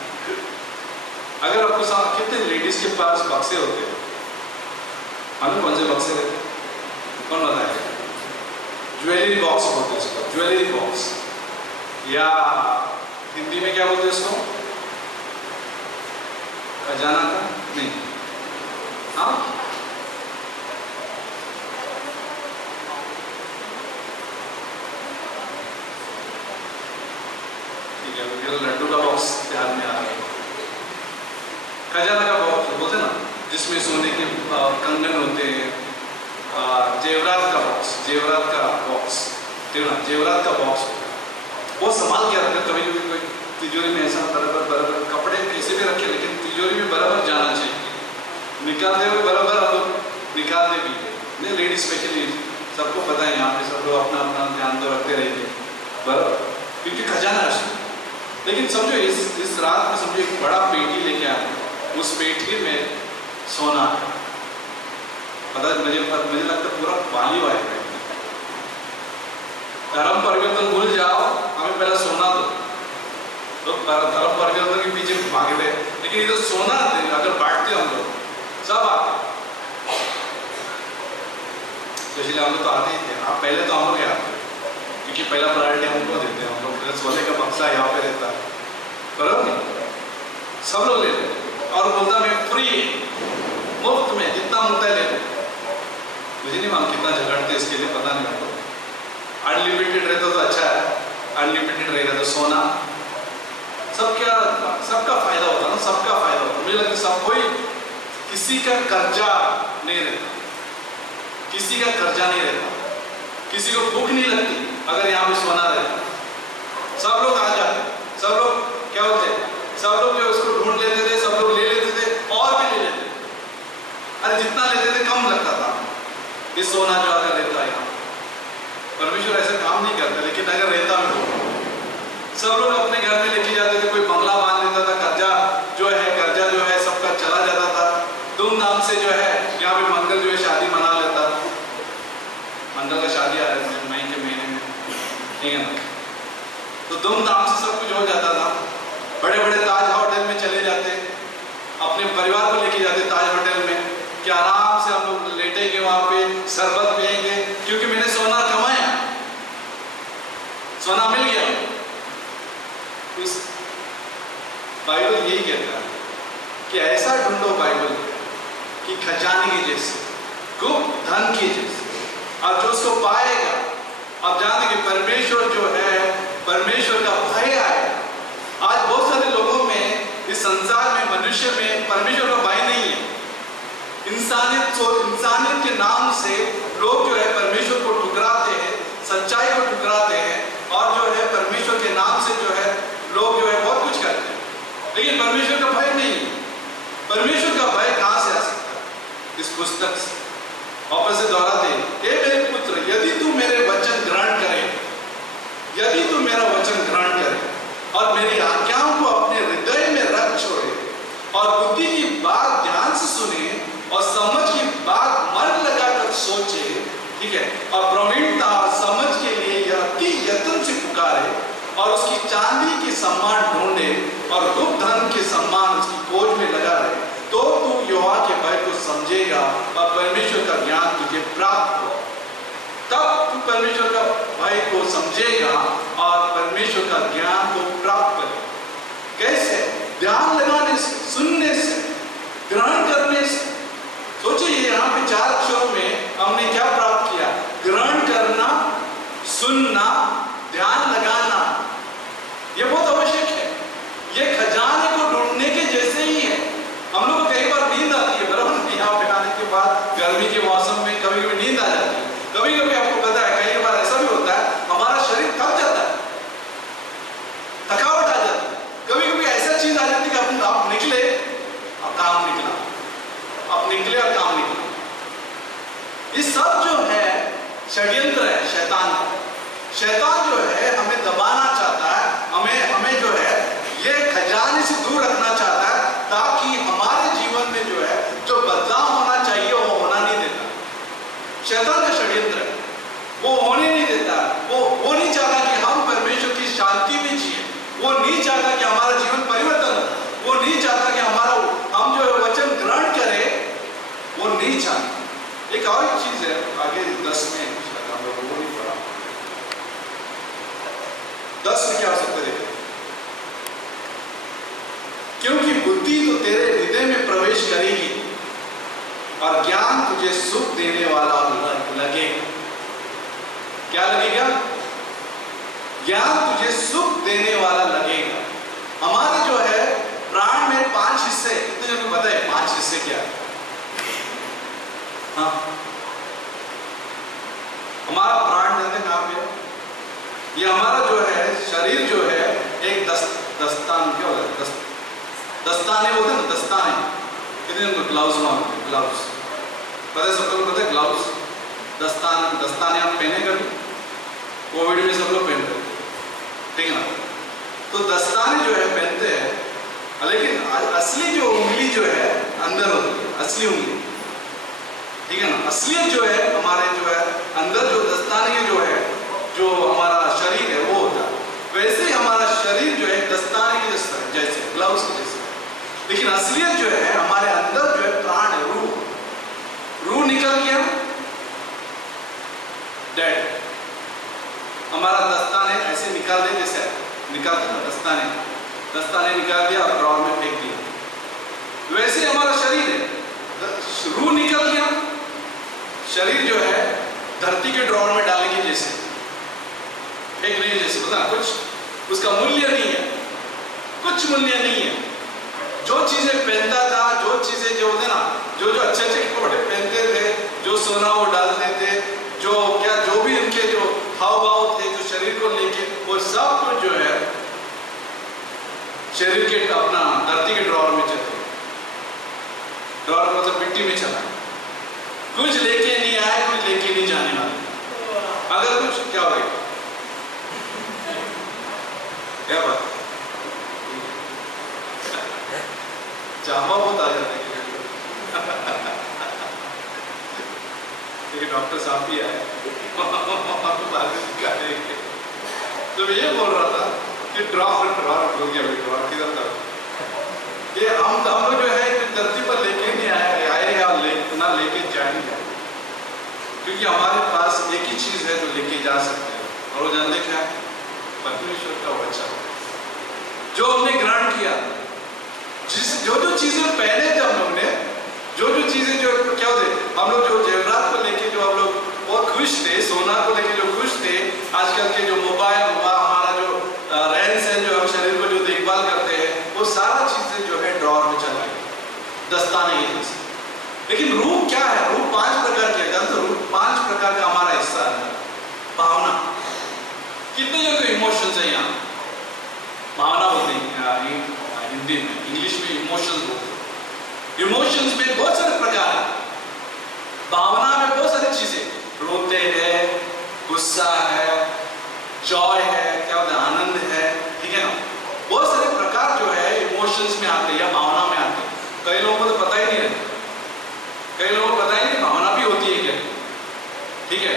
अगर आपको कितने लेडीज के पास बक्से होते हैं, मालूम कौन से बक्से रहते हैं? कौन बताएगा? ज्वेलरी बॉक्स बोलते हैं इसको, ज्वेलरी बॉक्स, या हिंदी में क्या बोलते हैं इसको, खजाना का नहीं, हाँ ठीक है, मेरा लड्डू का बॉक्स ध्यान में आ रहा है, खजाना का बॉक्स बोलते ना, जिसमें सोने के कंगन होते हैं, जेवरात का बॉक्स, जेवरात का बॉक्स, जेवरात का बॉक्स वो संभाल के रखते। कभी कभी कोई तिजोरी में ऐसा बराबर कपड़े कैसे भी रखे, लेकिन तिजोरी में बराबर जाना चाहिए, निकालते हुए बराबर हम लोग निकालते भी नहीं, लेडीज स्पेशली सबको पता है, यहाँ पे सब लोग अपना अपना ध्यान तो रखते रहेंगे बराबर, क्योंकि खजाना है। लेकिन समझो इस रात में समझो एक बड़ा पेटी लेके आए, उस पेटी में सोना है, पता मुझे लगता पूरा बाली वाली है। धर्म परिवर्तन भूल जाओ, हमें पहले सोना दो, तो धर्म परिवर्तन के पीछे भागे थे, लेकिन इधर सोना अगर बांटते हम लोग सब आते, स्पेशली हम लोग तो आते ही थे। हाँ पहले तो हम लोग आते, क्योंकि पहला प्रायोरिटी हमको देते हैं, हम लोग सोने का बक्सा यहाँ पे रहता है, बराबर नहीं, सब लोग लेते और बोलता मैं फ्री मुफ्त में जितना मुद्दा ले लो। मुझे नहीं मालूम कितना झगड़ते इसके लिए, पता नहीं हमको। अनलिमिटेड रहता तो अच्छा है, अनलिमिटेड रहेगा तो सोना सबका फायदा होता ना, सबका फायदा होता। मुझे लगता है सब कोई किसी का कर्जा नहीं रहता, किसी का कर्जा नहीं रहता, किसी को भूख नहीं लगती अगर यहाँ पे सोना रहता। सब लोग आ जाते, सब लोग क्या होते, सब लोग जो उसको ढूंढ लेते थे, सब लोग ले लेते थे और भी ले लेते। अरे जितना लेते थे कम लगता था ये सोना जो अगर रहता है। परमेश्वर ऐसा काम नहीं करता, लेकिन अगर रहता है तो सब लोग अपने घर में लेके जाते थे, कोई बंगला बांध लेता था, कर्जा जो है सबका चला जाता था। धूमधाम से जो है यहाँ पे मंगल जो है शादी मना लेता, मंगल का शादी आ रहा है मई के महीने में, ठीक है ना, तो धूमधाम से सब कुछ हो जाता था। बड़े बड़े ताज होटल में चले जाते, अपने परिवार को लेके जाते ताज होटल में, कि आराम से हम लोग लेटेंगे वहां पे, शरबत पिएंगे, क्योंकि मैंने सोना कमाया, सोना मिल गया। उस बाइबल यही कहता है कि ऐसा ढूंढो बाइबल कि खजाने के जैसे, गुप्त धन के जैसे, और जो उसको पाएगा अब जानते कि परमेश्वर जो है, परमेश्वर का भय आएगा। आज बहुत सारे लोगों में, इस संसार में, मनुष्य में परमेश्वर का भय नहीं है। इंसानियत के नाम से लोग जो है परमेश्वर को ठुकराते हैं, सच्चाई को ठुकराते हैं, और जो है परमेश्वर के नाम से जो है लोग जो है बहुत कुछ करते हैं, लेकिन परमेश्वर का भय नहीं है। परमेश्वर का भय कहां से आ सकता है? इस पुस्तक से वापस से दोहराते, हे मेरे पुत्र, यदि तू मेरे वचन ग्रहण करे, यदि तू मेरा वचन ग्रहण करे और मेरी आज्ञाओं को अपने हृदय में रख छोड़े, और बुद्धि की बात ध्यान से सुने, और समझ की बात मन लगाकर सोचे, ठीक है, और प्रवीणता और समझ के लिए यह अति यत्न से पुकारे, और उसकी चांदी के सम्मान ढूंढे, और गुप्त धन के सम्मान उसकी खोज में लगा रहे, तो तू यहोवा के भय को समझेगा और परमेश्वर का ज्ञान तुझे प्राप्त हो। तब तू परमेश्वर का भय को समझेगा और परमेश्वर का ज्ञान को प्राप्त करेगा। कैसे? ध्यान लगाने से, सुनने से, ग्रहण करने से। सोचिए यहाँ पे 4 अक्षरों में हमने क्या प्राप्त किया? ग्रहण करना, सुनना, ध्यान लगाना। ये बहुत आवश्यक है। ये खजाने को ढूंढने के जैसे ही है। हम लोग को कई बार नींद आती है, बराबर, यहाँ पे आने के बाद गर्मी के मौसम में कभी कभी नींद आ जाती है। कभी कभी आपको पता है कई बार ऐसा भी होता है, हमारा शरीर थक जाता है, थकावट आ जाती है। कभी कभी ऐसा चीज आ जाती है कि आप निकले और काम निकला, आप निकले और काम निकला। ये सब जो है षड्यंत्र है शैतान का। शैतान जो है हमें दबाना चाहता है, हमें जो है ये खजाने से दूर रखना चाहता है, ताकि हमारे जीवन में जो है जो बदलाव होना चाहिए वो होना नहीं देता। शैतान का षड्यंत्र है, वो होने नहीं देता। वो नहीं चाहता कि हम परमेश्वर की शांति में जिए, वो नहीं चाहता कि हमारा जीवन परिवर्तन हो, वो नहीं चाहता कि हम जो है वचन ग्रहण करें, वो नहीं चाहता। एक और चीज है आगे 10 में हम लोग वो नहीं पढ़ा, करेगी और ज्ञान तुझे सुख देने वाला लगेगा। क्या लगेगा? ज्ञान तुझे सुख देने वाला लगेगा। हमारे जो है प्राण में 5 हिस्से, कितने जन को पता है 5 हिस्से क्या है? हाँ, हमारा प्राण जानते कहाँ पे है? ये हमारा जो है शरीर जो है एक दस्तान, क्या होता है? दस्ताने बोलते हैं ना, दस्ताने। कितने जन को ग्लव्स मालूम है? ग्लव्स पता है? सब लोग पता है ग्लव्स, दस्ताने आप पहने कभी? कोविड में सब लोग पहनते हैं, ठीक है ना? तो दस्ताने जो है पहनते हैं, लेकिन असली जो उंगली जो है अंदर होती है, असली उंगली, ठीक है ना? असलियत जो है हमारे जो है अंदर जो दस्ताने जो है, जो हमारा शरीर है वो होता है। वैसे ही हमारा शरीर जो है दस्ताने के जैसे ग्लव्स के जैसे, लेकिन असलियत जो है हमारे अंदर जो है प्राण है, रूह निकल गया, डेड। हमारा दस्ताने ऐसे निकाल दे, जैसे निकालते ना दस्ताने निकाल दिया और ड्रॉर में फेंक दिया। वैसे हमारा शरीर है, रूह निकल गया, शरीर जो है धरती के ड्रॉर में डालेंगे जैसे, फेंकने जैसे, पता कुछ उसका मूल्य नहीं है, कुछ मूल्य नहीं है। जो चीजें पहनता था, जो चीजें जो होते ना, जो अच्छे कपड़े पहनते थे, जो सोना वो डालते थे, जो भी उनके जो हाव भाव थे, जो शरीर को लेके, वो सब कुछ जो है शरीर के अपना धरती के ड्रॉर में चलते। ड्रॉर मतलब मिट्टी में चला, कुछ लेके नहीं आए, कुछ लेके नहीं जाने वाले। अगर कुछ क्या होगा, क्या बात, जामा बहुत आ जाते हैं। डॉक्टर साहब भी आए तो मैं ये बोल रहा था कि ड्रॉर हो गया, ड्रॉर किधर था? ये हम लोग जो है धरती पर लेके नहीं आए या ना लेके जाएंगे, क्योंकि हमारे पास एक ही चीज है जो लेके जा सकते हैं, और वो जानते क्या है? परमेश्वर का वचन, जो हमने ग्रहण किया। जो चीजें पहने थे हम लोग ने, जो चीजें जो क्या होते, हम लोग जो जेवरात को लेके जो हम लोग बहुत खुश थे, सोना को लेके जो खुश थे, आजकल के जो मोबाइल हुआ, हमारा जो रहन सहन जो हम शरीर को जो देखभाल करते हैं, वो सारा चीजें जो है ड्रॉर में चल रही, दस्ताने के जैसे। लेकिन रूह क्या है? रूह 5 प्रकार की है, जानते हो? रूह 5 प्रकार का हमारा हिस्सा है। भावना, कितने जो इमोशंस है यहाँ, भावना बोलते हैं हिंदी में, इंग्लिश में इमोशंस बोलते हैं। इमोशंस में बहुत सारे प्रकार है, भावना में बहुत सारी चीजें, रोते हैं, गुस्सा है, जॉय है, क्या होता है, आनंद है, ठीक है ना? बहुत सारे प्रकार जो है इमोशंस में आते हैं या भावना में आते हैं। कई लोगों को तो पता ही नहीं है, कई लोगों को पता ही नहीं भावना भी होती है क्या, ठीक है?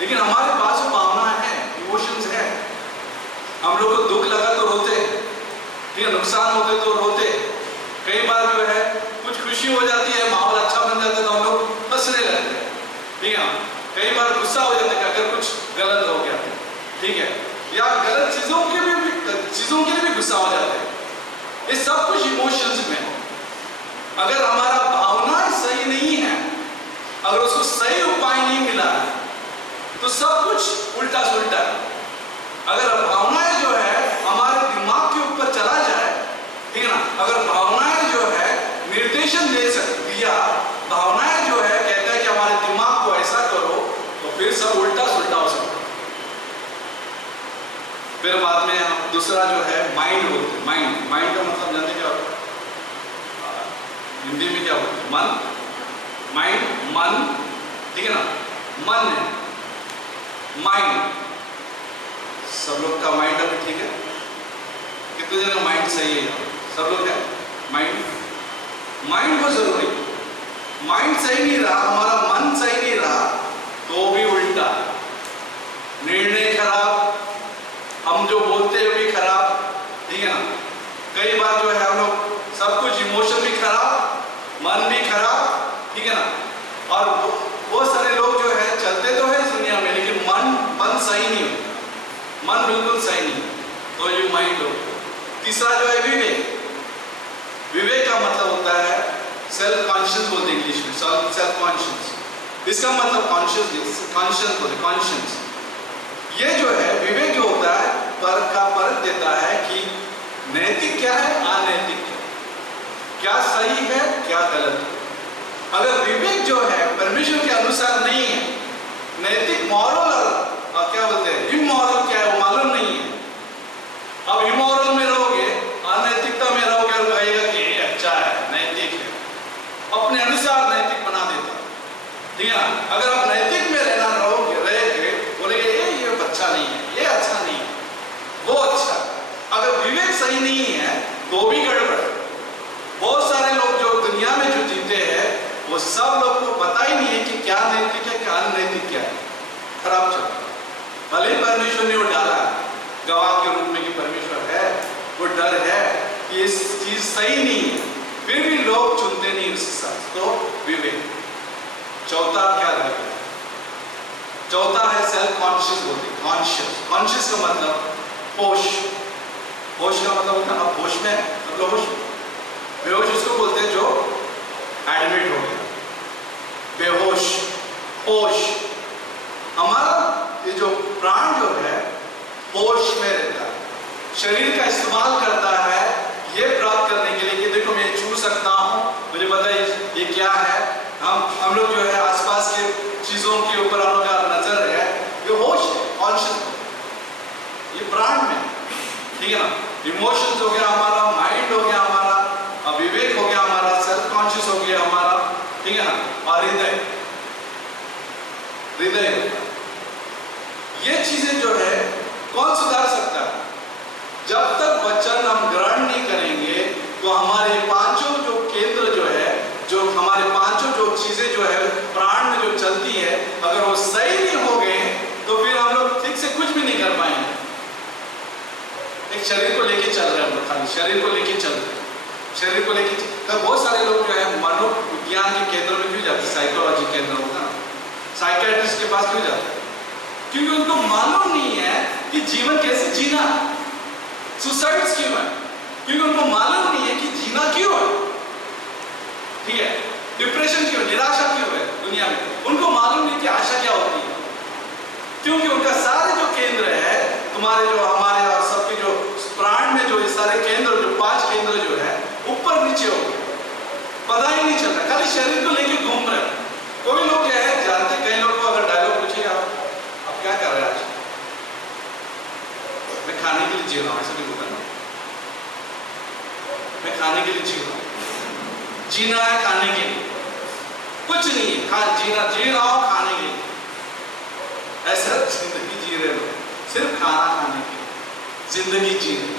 लेकिन हमारे पास वो भावना है, इमोशंस है। हम लोग को दुख लगा तो रोते, ठीक है, नुकसान होते तो रोते, कई बार जो है कुछ खुशी हो जाती है, माहौल अच्छा बन जाता है तो हम लोग हंसने लगते हैं, ठीक है? कई बार गुस्सा हो जाता है अगर कुछ गलत हो गया, ठीक है, या गलत चीजों के लिए भी गुस्सा हो जाता है। ये सब कुछ इमोशंस में। अगर हमारा भावना सही नहीं है, अगर उसको सही उपाय नहीं मिला तो सब कुछ उल्टा सुल्टा। अगर भावनाएं जो है हमारे दिमाग के ऊपर चला जाए, ठीक है ना, अगर भावनाएं जो है निर्देशन दे सकती है, भावनाएं जो है कहता है कि हमारे दिमाग को ऐसा करो, तो फिर सब उल्टा सुल्टा हो सकता है। फिर बाद में हम दूसरा जो है माइंड बोलते हैं। माइंड का मतलब जानते क्या होता है? हिंदी में क्या बोलते हैं? मन, माइंड, मन, ठीक है ना, मन है माइंड। सब लोग का माइंड अभी ठीक है? कितने जन का माइंड सही है? सब लोग है माइंड को जरूरी। माइंड सही नहीं रहा, हमारा मन सही नहीं रहा, तो भी उल्टा, निर्णय खराब, हम जो बोलते हैं भी खराब, ठीक है ना? कई बार जो है हम लोग सब कुछ इमोशन भी खराब, मन भी खराब, ठीक है ना? और बहुत सारे लोग जो है चलते तो है इस दुनिया में, लेकिन मन सही नहीं होता, मन बिल्कुल सही नहीं, तो ये माइंड हो। तीसरा जो है विवेक। विवेक का मतलब होता है सेल्फ कॉन्शियस बोलते हैं इंग्लिश में, सेल्फ कॉन्शियस। इसका मतलब कॉन्शियस, कॉन्शियस बोलते, कॉन्शियस। ये जो है विवेक जो होता है परख देता है कि नैतिक क्या है, अनैतिक क्या सही है, क्या गलत है। अगर विवेक जो है परमेश्वर के अनुसार नहीं है, नैतिक मॉरल और क्या बोलते हैं इमोरल क्या है वो मालूम नहीं है, अब इमोरल में रहोगे, अनैतिकता में रहोगे और कहेगा कि ये अच्छा है, नैतिक है, अपने अनुसार नैतिक बना देता, ठीक है ना। अगर आप नैतिक में रहना रहेंगे, बोलेंगे ये अच्छा नहीं है, ये अच्छा नहीं है, वो अच्छा। अगर विवेक सही नहीं है तो भी गड़बड़। बहुत सारे लोग जो दुनिया में जो जीते हैं वो सब लोग को पता ही नहीं है कि क्या नैतिक है, क्या अनैतिक क्या है, खराब चल रहा है। भले परमेश्वर ने वो डाला गवाह के रूप में कि परमेश्वर है, वो डर है कि इस चीज सही नहीं है, फिर भी लोग चुनते नहीं उस हिसाब। तो विवेक। चौथा क्या रहेगा? चौथा है सेल्फ कॉन्शियस बोलते हैं, कॉन्शियस। कॉन्शियस का मतलब होश। होश का मतलब होता है होश में, मतलब होश। बेहोश उसको बोलते हैं जो एडमिट हो गया, बेहोश। होश हमारा ये जो प्राण जो है होश में रहता है, शरीर का इस्तेमाल करता है ये प्राप्त करने के लिए कि देखो मैं छू सकता हूँ, मुझे पता है ये क्या है। हम लोग जो है आसपास के चीजों के ऊपर हम लोग का नजर है, ये होश है, कॉन्शियस, ये प्राण में, ठीक है ना। इमोशंस हो गया हमारा, माइंड हो गया हमारा, विवेक हो गया हमारा, सेल्फ कॉन्शियस हो गया हमारा, ठीक है ना। और हृदय, हृदय, ये चीजें जो है कौन सुधार सकता है? जब तक वचन हम ग्रहण नहीं करेंगे तो हमारे पांचों जो केंद्र जो है, जो हमारे पांचों जो चीजें जो है प्राण में जो चलती है, अगर वो सही नहीं हो गए तो फिर हम लोग ठीक से कुछ भी नहीं कर पाएंगे। एक शरीर को लेके चल रहे हैं हम लोग, खाली शरीर को लेके चल रहे हैं, शरीर को लेके। तो बहुत सारे लोग जो है मनोविज्ञान के केंद्र में क्यों जाते, साइकोलॉजी केंद्र होता है, साइकियाट्रिस्ट के पास क्यों जाते हैं? क्योंकि उनको मालूम नहीं है कि जीवन कैसे जीना। सुसाइड्स क्यों है? क्योंकि उनको मालूम नहीं है कि जीना क्यों है, ठीक है। डिप्रेशन क्यों, निराशा क्यों है दुनिया में? उनको मालूम नहीं कि आशा क्या होती है, क्योंकि उनका सारे जो केंद्र है, तुम्हारे जो हमारे और सबके जो प्राण में जो सारे केंद्र, जो 5 केंद्र जो है ऊपर नीचे हो गए, पता ही नहीं चलता, खाली शरीर को लेके घूम रहे। कोई लोग क्या है जानते, कई लोग को अगर डायलॉग पूछेगा आप क्या कर रहे हैं आज, मैं खाने के लिए जी रहा हूं, ऐसा नहीं बोलता ना, मैं खाने के लिए जी रहा हूं। जीना है खाने के लिए, कुछ नहीं है, जी रहा हूं खाने के लिए, ऐसा जिंदगी जी रहे लोग, सिर्फ खाना खाने के लिए जिंदगी जी रहे,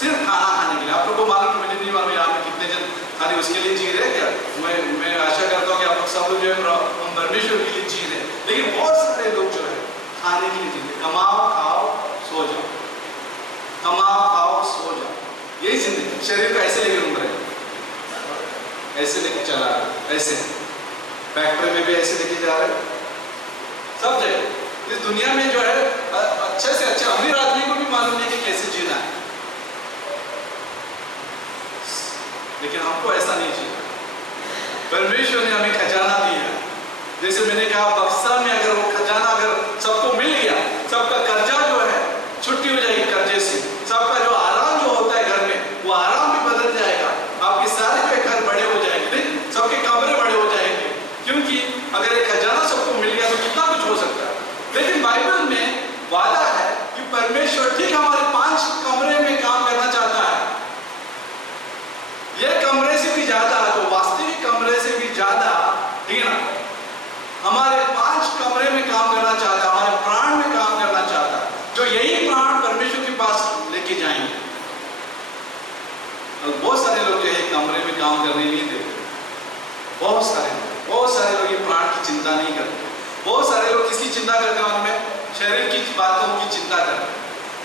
सिर्फ खाना खाने के लिए। आप लोग को मालूम, मुझे नहीं मालूम यहाँ पे कितने जन खाली उसके लिए जी रहे क्या। मैं आशा करता हूँ कि आप लोग सब लोग जो है हम परमेश्वर के लिए जी रहे, लेकिन बहुत सारे लोग जो है खाने के लिए जी रहे। कमाओ खाओ सो जाओ, कमाओ खाओ सो जाओ, यही जिंदगी। शरीर को ऐसे लेके घूम रहे, ऐसे लेके चला रहे, ऐसे फैक्ट्री में भी ऐसे लेके जा रहे, सब जगह इस दुनिया में जो है अच्छे से अच्छे अमीर आदमी को भी मालूम नहीं कि कैसे जीना है, लेकिन हमको ऐसा नहीं जीना। परमेश्वर ने हमें खजाना दिया, जैसे मैंने कहा बक्सा में अगर वो खजाना अगर सबको मिल गया, सबका कर्जा जो है छुट्टी हो जाएगी कर्जे से, सबका जो आराम जो होता है घर में वो आराम भी बदल जाएगा, आपके सारे जो घर बड़े हो जाएंगे, सबके कमरे बड़े हो जाएंगे, क्योंकि अगर एक खजाना सबको मिल गया तो कितना कुछ हो सकता है। लेकिन बाइबल में वादा है कि परमेश्वर ठीक हमारे 5 कमरे में काम करना चाहता है, ये कमरे से भी ज्यादा, जो वास्तविक कमरे से भी ज्यादा, ठीक है ना, हमारे 5 कमरे में काम करना चाहता है, हमारे प्राण में काम करना चाहता है, जो यही प्राण परमेश्वर के पास लेके जाएंगे। और बहुत सारे लोग जो है कमरे में काम करने नहीं देते, बहुत सारे लोग ये प्राण की चिंता नहीं करते। बहुत सारे लोग किसकी चिंता करते हैं? उनमें शरीर की बातों की चिंता करते,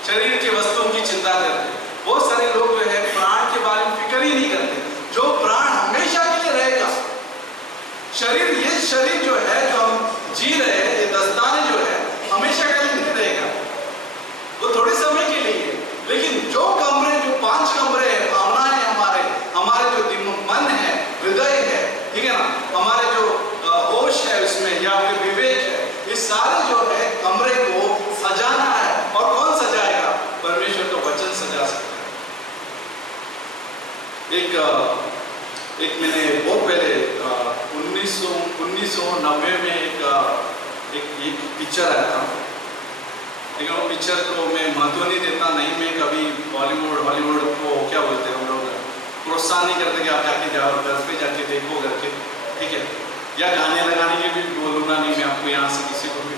शरीर के वस्तुओं की चिंता करते। बहुत सारे लोग जो है प्राण के बारे में फिक्र ही नहीं करते, जो प्राण हमेशा के लिए रहेगा। शरीर, ये शरीर जो है जो हम जी रहे हैं, ये दस्ताने जो है हमेशा के लिए नहीं रहेगा, वो थोड़े समय के लिए है। लेकिन जो कमरे, जो 5 कमरे हैं, भावनाएं हमारे जो मन है, हृदय है, एक मैंने बहुत पहले 1990 में एक पिक्चर आया था, लेकिन वो पिक्चर को मैं महत्व नहीं देता, नहीं मैं कभी बॉलीवुड हॉलीवुड को क्या बोलते हैं हम लोग प्रोत्साहन नहीं करते कि आप जाके जाओ घर पे जाके देखो करके, ठीक है, या गाने लगाने के भी बोलूँगा नहीं मैं आपको यहाँ से किसी को भी,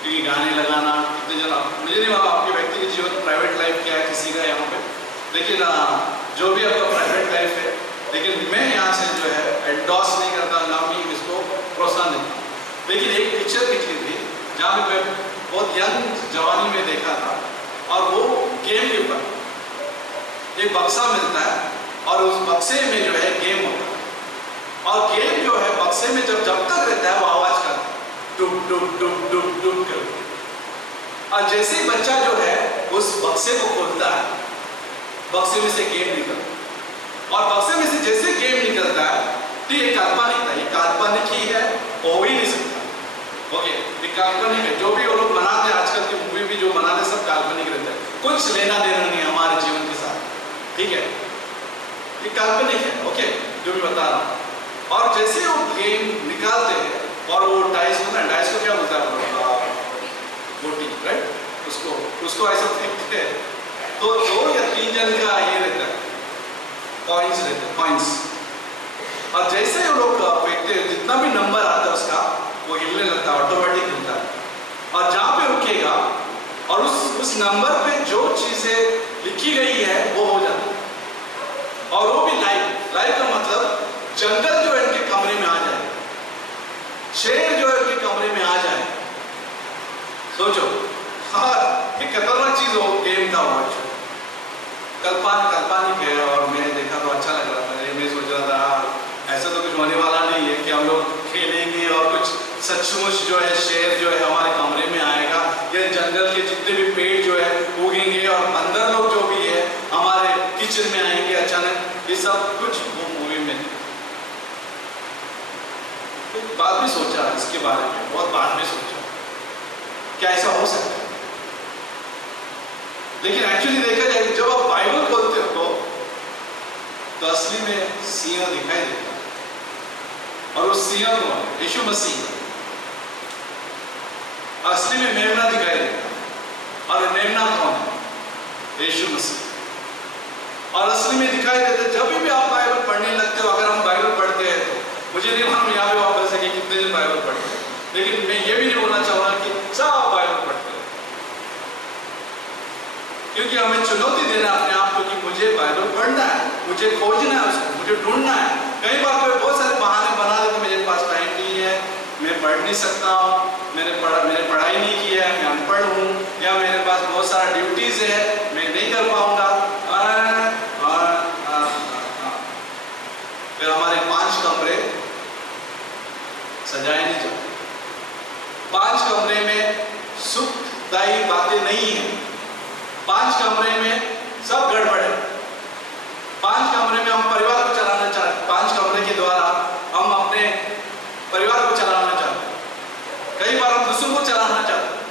क्योंकि गाने लगाना कितने जना मुझे नहीं मालूम आपके व्यक्तिगत जीवन प्राइवेट लाइफ क्या है किसी का यहाँ पे, लेकिन जो भी आपका प्राइवेट लाइफ है, लेकिन मैं यहाँ से जो है एंडोर्स नहीं करता, ना मैं इसको प्रोत्साहन देता हूँ। लेकिन एक पिक्चर निकली थी जहाँ पे मैं बहुत यंग जवानी में देखा था, और वो गेम के ऊपर एक बक्सा मिलता है और उस बक्से में जो है गेम होता है, और गेम जो है बक्से में जब तक रहता है वो आवाज करता है डुब डुब डुब डुब डुब कर, और जैसे ही बच्चा जो है उस बक्से को खोलता है, बक्से में से गेम निकलता है, और बक्से में से जैसे गेम निकलता है तो ये काल्पनिक था, ये काल्पनिक ही है, हो ही नहीं सकता। ओके, ये काल्पनिक है, जो भी वो लोग बनाते हैं आजकल की मूवी भी जो बनाते हैं सब काल्पनिक रहता है, कुछ लेना देना नहीं हमारे जीवन के साथ, ठीक है, ये काल्पनिक है। ओके, जो भी बता रहा हूँ, और जैसे वो गेम निकालते हैं और वो डाइस होता है, डाइस को क्या बोलता है, गोटी, राइट, उसको ऐसा फेंकते हैं, तो 2 या 3 जन का ये रहता है, कॉइन्स रहते हैं, कॉइन्स, और जैसे वो लोग फेंकते हैं जितना भी नंबर आता है उसका वो हिलने लगता है, ऑटोमेटिक हिलता है, और जहाँ पे रुकेगा और उस नंबर पे जो चीजें लिखी गई है वो हो जाती है, और वो भी लाइव का मतलब जंगल जो है इनके कमरे में आ जाए, शेर जो है इनके कमरे में आ जाए, सोचो, हाँ ये खतरनाक चीज हो, गेम था वो, काल्पनिक है, और मैंने देखा तो अच्छा लग रहा था, मैं सोच रहा था ऐसा तो कुछ होने वाला नहीं है कि हम लोग खेलेंगे और कुछ सचमुच जो है शेर जो है हमारे कमरे में आएगा, या जंगल के जितने भी पेड़ जो है उगेंगे और अंदर लोग जो भी है हमारे किचन में आएंगे अचानक, ये सब कुछ वो मूवी में तो बाद में सोचा इसके बारे में, बहुत बाद में सोचा क्या ऐसा हो सकता है, लेकिन एक्चुअली देखा जाए जब आप बाइबल खोलते हो तो असली में सिंह दिखाई देता है, और उस सिंह को यीशु मसीह, असली में मेमना दिखाई देता है, और मेमना कौन है, यीशु मसीह, और असली में दिखाई देता है जब भी आप बाइबल पढ़ने लगते हो। अगर हम बाइबल पढ़ते हैं तो मुझे नहीं मालूम यहाँ पे वापस है कि कितने दिन बाइबल पढ़ते हैं, लेकिन मैं ये भी नहीं बोलना चाहूँगा कि सब बाइबल पढ़ते हैं, क्योंकि हमें चुनौती देना अपने आप को कि मुझे बाइबल पढ़ना है, मुझे खोजना है उसको, मुझे ढूंढना है। कई बार कोई बहुत सारे बहाने बना देते, मेरे पास टाइम नहीं है, मैं पढ़ नहीं सकता हूँ, मैंने पढ़ाई नहीं की है, मैं अनपढ़ हूँ, या मेरे पास बहुत सारा ड्यूटीज है, मैं नहीं कर पाऊंगा। फिर हमारे 5 कमरे सजाए नहीं जाते, 5 कमरे में सुखदायी बातें नहीं है, 5 कमरे में सब गड़बड़ है, 5 कमरे में हम परिवार को चलाना चाहते हैं, 5 कमरे के द्वारा हम अपने परिवार को चलाना चाहते हैं, कई बार हम दूसरों को चलाना चाहते हैं,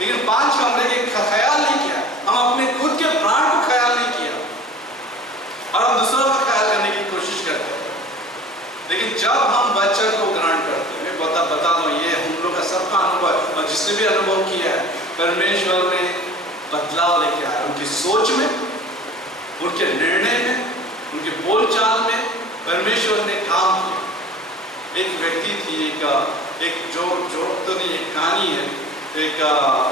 लेकिन 5 कमरे के ख्याल नहीं किया, हम अपने खुद के प्राण को ख्याल नहीं किया, और हम दूसरों का ख्याल करने की कोशिश करते हैं। लेकिन जब हम वचन को ग्रहण करते हैं, मैं बता दूं ये हम लोग का सबका अनुभव है, और जिसने भी अनुभव किया है, परमेश्वर ने बदलाव लेके आया उनकी सोच में, उनके निर्णय में, उनके बोलचाल में परमेश्वर ने काम किया। एक व्यक्ति थी, एक जो तो नहीं, एक कहानी है, एक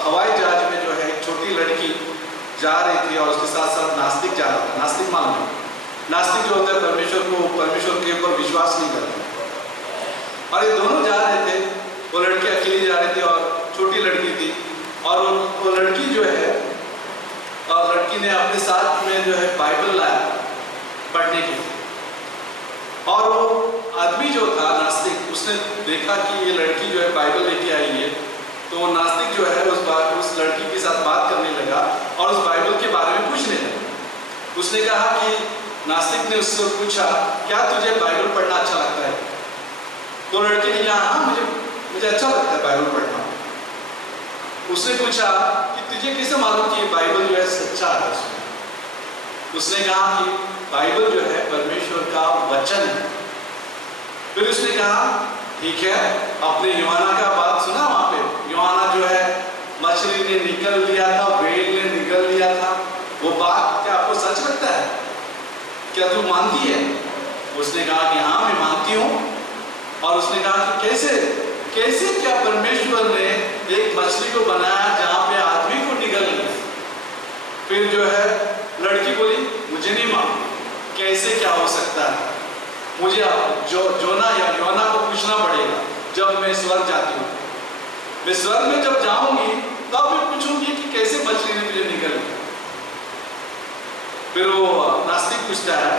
हवाई जहाज में जो है एक छोटी लड़की जा रही थी और उसके साथ साथ नास्तिक जा रहा था। नास्तिक मान लो, नास्तिक जो होता है परमेश्वर के ऊपर विश्वास नहीं करता, और ये दोनों जा रहे थे, वो लड़की अकेली जा रही थी और छोटी लड़की थी, और वो लड़की जो है, और लड़की ने अपने साथ में जो है बाइबल लाया पढ़ने के लिए, और वो आदमी जो था नास्तिक, उसने देखा कि ये लड़की जो है बाइबल लेके आई है, तो वो नास्तिक जो है उस लड़की के साथ बात करने लगा और उस बाइबल के बारे में पूछने लगा। उसने कहा कि नास्तिक ने उससे पूछा, क्या तुझे बाइबल पढ़ना अच्छा लगता है? तो लड़के ने कहा, हाँ मुझे अच्छा लगता है बाइबल पढ़ना। उसने पूछा कि तुझे कैसे मालूम कि बाइबल जो है सच्चा है? उसने कहा कि बाइबल जो है परमेश्वर का वचन है। फिर उसने कहा ठीक है, अपने यूहन्ना का बात सुना, वहां पे यूहन्ना जो है मछली ने निकल लिया था, वेल ने निकल लिया था, वो बात क्या आपको सच लगता है? क्या तू मानती है? उसने कहा कि हाँ मैं मानती हूँ। और उसने कहा कि कैसे कैसे क्या परमेश्वर ने एक मछली को बनाया जहां पे आदमी को निकल गया? फिर जो है लड़की बोली मुझे नहीं मालूम कैसे क्या हो सकता है, मुझे जोना या योना को पूछना पड़ेगा जब मैं स्वर्ग जाती हूँ। मैं स्वर्ग में जब जाऊंगी तब मैं पूछूंगी कि कैसे मछली ने मुझे निकल गया। फिर वो नास्तिक पूछता है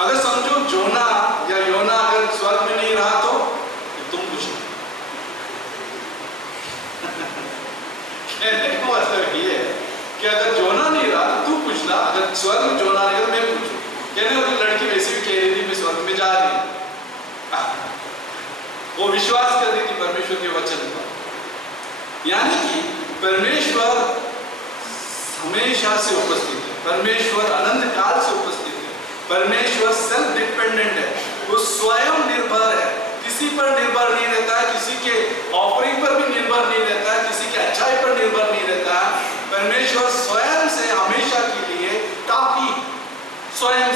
अगर समझो जोना या योना अगर स्वर्ग में नहीं रहा तो तुम पूछो। कहने का मतलब ये है कि अगर जोना नहीं रहा तो तू पूछना, अगर स्वर्ग में जोना नहीं तो मैं पूछूं। कहने वाली लड़की वैसे भी कह रही थी मैं स्वर्ग में जा रही हूं। वो विश्वास कर रही थी परमेश्वर के वचन पर। यानी कि परमेश्वर हमेशा से उपस्थित है, परमेश्वर अनंत काल से उपस्थित है, परमेश्वर सेल्फ डिपेंडेंट है, वो स्वयं निर्भर है, किसी पर निर्भर नहीं रहता है, किसी के ऑफरिंग पर भी निर्भर नहीं रहता है, किसी के अच्छाई पर निर्भर नहीं रहता है। परमेश्वर स्वयं से हमेशा के लिए काफी, स्वयं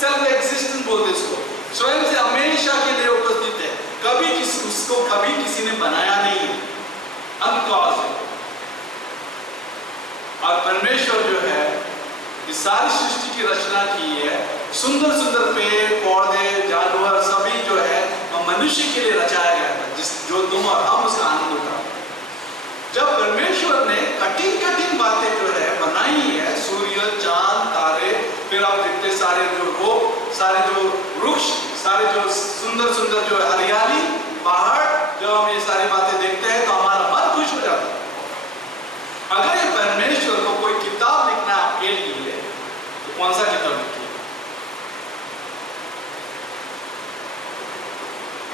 सेल्फ एक्सिस्टेंस बोलते इसको, स्वयं से हमेशा के लिए उपस्थित है, कभी उसको कभी किसी ने बनाया नहीं है, अनकॉज है। और परमेश्वर जो है इस सारी सृष्टि की रचना की है, सुंदर सुंदर पेड़ पौधे जानवर सभी जो है मनुष्य के लिए रचाया गया था, जिस जो तुम और हम उसका आनंद उठा। जब परमेश्वर ने कठिन कठिन बातें जो है बनाई है, सूर्य चांद तारे, फिर आप देखते सारे जो रोग, सारे जो वृक्ष, सारे जो सुंदर सुंदर जो हरियाली पहाड़, जब हम ये सारी बातें देखते हैं तो हमारा मन खुश हो जाता है। अगर ये परमेश्वर को कोई किताब लिखना है आपके लिए तो कौन सा किताब लिखिए?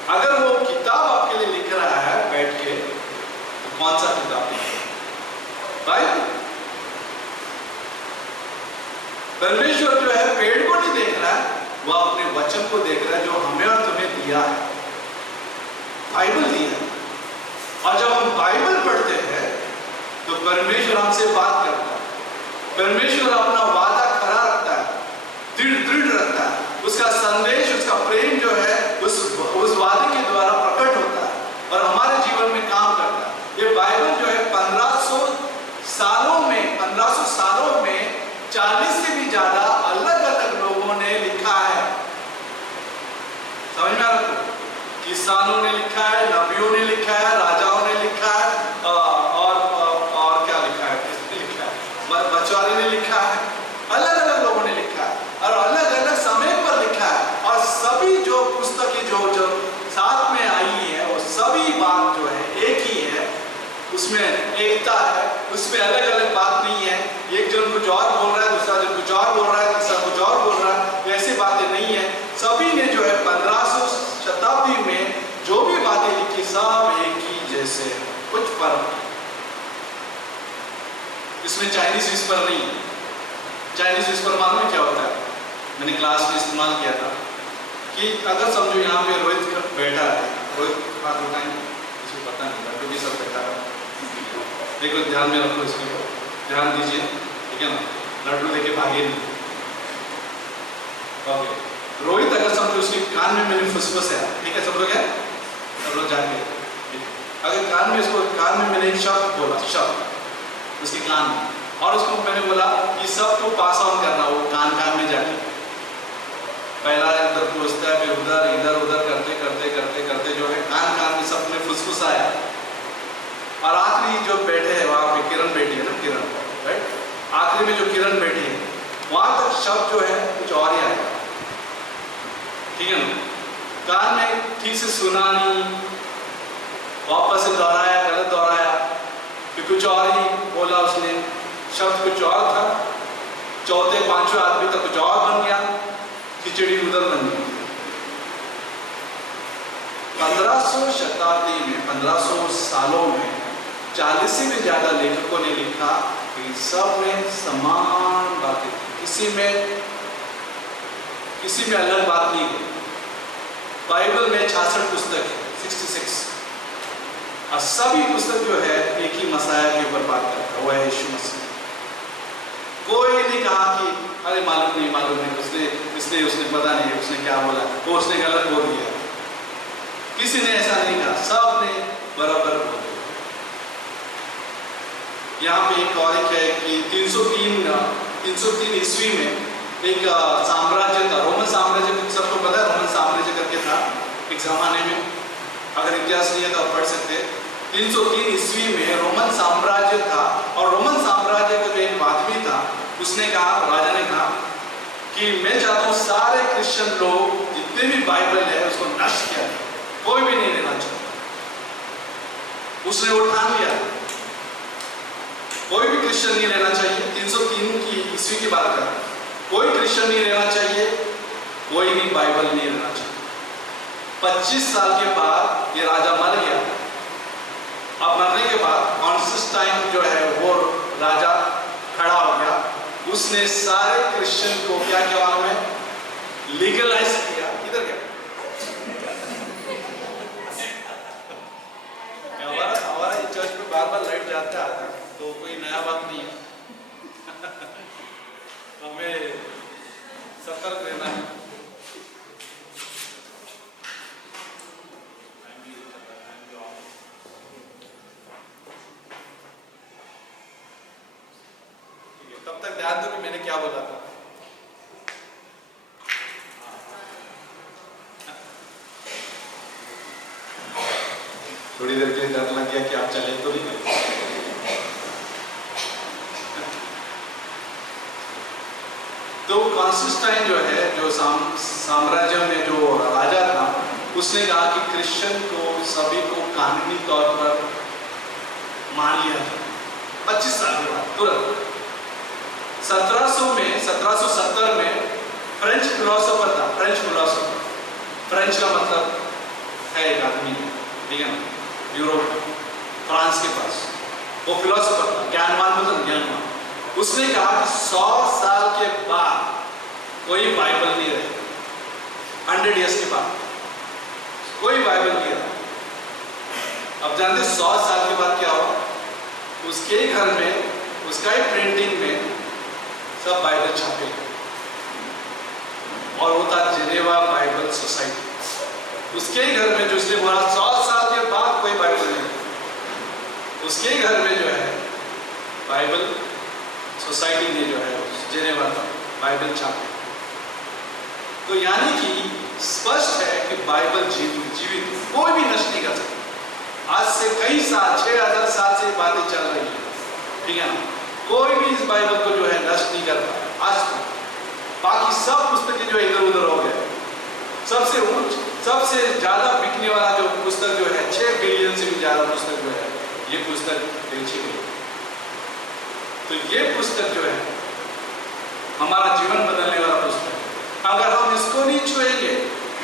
अगर वो किताब आपके लिए लिख रहा है बैठ के तो कौन सा किताब लिखिए? बाइबल। परमेश्वर जो है पेड़ को नहीं देख रहा है, वो अपने वचन को देख रहा है जो हमें और तुम्हें दिया है, बाइबल दिया है। और जब हम बाइबल पढ़ते हैं तो परमेश्वर हमसे बात करता है, परमेश्वर अपना वादा खरा रखता है, दृढ़ रखता है, उसका संदेश उसका प्रेम जो है उस वादे के द्वारा प्रकट होता है और हमारे जीवन में काम करता है। ये बाइबल जो है 1500 सालों में 40 से भी ज्यादा अलग अलग लोगों ने लिखा है। समझ में आ रहा है? किसानों ने लिखा है, नबियों ने लिखा है, राजाओं ने लिखा है, और क्या लिखा है, किसने लिखा है, मछुआरे ने लिखा है, अलग अलग लोगों ने लिखा है और अलग अलग समय पर लिखा है। और सभी जो पुस्तकें जो साथ में आई है वो सभी बात जो है एक ही है, उसमें एकता है, उसमें अलग अलग बात नहीं है। एक जन कुछ और बोल रहा है, दूसरा जन कुछ और बोल रहा है, तीसरा कुछ और बोल रहा है, ऐसी बातें नहीं है। सभी ने जो है 1500 शताब्दी में जो भी बातें लिखी सब एक ही जैसे, कुछ फर्क नहीं। इसमें चाइनीज विस्पर नहीं है। चाइनीज विस्पर मालूम है क्या होता है? मैंने क्लास में इस्तेमाल किया था कि अगर समझो यहाँ पे रोहित बैठा है, रोहित बात उठाएंगे, इसको पता नहीं, लड्डू भी सब बैठा है, देखो ध्यान में रखो, इसको ध्यान दीजिए, ठीक है ना, लड्डू लेके भागे नहीं। ओके, रोहित अगर समझो उसके कान में मैंने फुसफुस है, ठीक है, सब लोग है, सब लोग जाके अगर कान में इसको कान में मैंने एक शब्द बोला, शब्द उसके कान में, और उसको मैंने बोला कि सबको पास ऑन करना, वो कान में जाके पहला इधर पहुंचता है, फिर उधर इधर उधर करते करते करते करते जो है कान में सब में फुसफुसाया। और आखिरी जो बैठे हैं वहां पे किरण बैठी है ना, किरण, राइट, आखिरी में जो किरण बैठी है वहां तक शब्द जो है कुछ और ही आएगा, ठीक है ना। कान में ठीक से सुना नहीं, वापस से दोहराया, गलत दोहराया, फिर कुछ और ही बोला उसने, शब्द कुछ और था, चौथे पांचवें आदमी तक कुछ और बन गया, खिचड़ी उधर बन गई। 1500 शताब्दी में, 1500 सालों में 40 से भी ज्यादा लेखकों ने लिखा कि सब में समान बातें थी, किसी में किसी में अलग बात नहीं है। बाइबल में 66 पुस्तक है, 66, और सभी पुस्तक जो है एक ही मसाया के ऊपर बात करता है, वो है यीशु मसीह। कोई नहीं कहा कि अरे मालूम नहीं, उसने पता नहीं उसने क्या बोला, वो उसने गलत बोल दिया। किसी ने ऐसा नहीं कहा, सब ने बराबर बोल दिया। यहाँ पे एक और है कि 303 ईस्वी में एक साम्राज्य था, रोमन साम्राज्य, सबको पता है रोमन साम्राज्य करके था एक जमाने में। अगर इतिहास नहीं है तो आप पढ़ सकते हैं। 303 ईस्वी में रोमन साम्राज्य था, और रोमन साम्राज्य का जो एक आदमी था, उसने कहा, राजा ने कहा कि मैं चाहता हूँ सारे क्रिश्चियन लोग जितने भी बाइबल है उसको नष्ट किया, कोई भी नहीं लेना चाहता। उसने वो ठान लिया, कोई भी क्रिश्चियन नहीं लेना चाहिए। 303 की ईस्वी की बात कर, कोई क्रिश्चियन नहीं लेना चाहिए, कोई भी बाइबल नहीं लेना चाहिए। 25 साल के बाद ये राजा मर गया। अब मरने के बाद कॉन्स्टेंटाइन जो है वो राजा खड़ा हो गया। उसने सारे क्रिश्चियन को क्या किया मालूम है? लीगलाइज किया। इधर क्या हमारा चर्च में बार लाइट जाते आता है, तो कोई नया बात नहीं है। हमें सतर्क रहना है। तब तक ध्यान दो कि मैंने क्या बोला था। थोड़ी देर के लिए डर लग गया कि आप चले तो नहीं गए। तो कॉन्स्टेंटाइन जो है, जो साम्राज्य में जो राजा था, उसने कहा कि क्रिश्चियन को सभी को कानूनी तौर पर मान लिया था। 25 साल के बाद तुरंत 1770 में फ्रेंच फिलोसोफर था। फ्रेंच का मतलब है एक आदमी, ठीक है ना, यूरोप फ्रांस के पास, वो फिलोसोफर था, ज्ञानवान मतलब ज्ञानवान। उसने कहा कि 100 साल के बाद कोई बाइबल नहीं रहे। 100 ईयर्स के बाद कोई बाइबल नहीं रहा। अब जानते 100 साल के बाद क्या हुआ? उसके घर में, उसका ही प्रिंटिंग में सब बाइबल छापे, और वो था जेनेवा बाइबल सोसाइटी। उसके ही घर में, जो उसने बोला 100 साल के बाद कोई बाइबल नहीं, उसके ही घर में जो है बाइबल सोसाइटी ने जो है जेनेवा का बाइबल छापे। तो यानी कि स्पष्ट है कि बाइबल जीवित, कोई भी नष्ट नहीं कर सकता। आज से कई साल, 6000 साल से बातें चल रही है, ठीक है ना। कोई भी इस बाइबल को जो है नष्ट नहीं कर पाया आज तक। बाकी सब पुस्तकें जो इधर उधर हो गए। सबसे ज्यादा बिकने वाला जो पुस्तक जो है, 6 बिलियन से भी ज्यादा पुस्तक जो है, ये पुस्तक बेची गई। तो ये पुस्तक जो है हमारा जीवन बदलने वाला पुस्तक है। अगर हम इसको नहीं छुएंगे,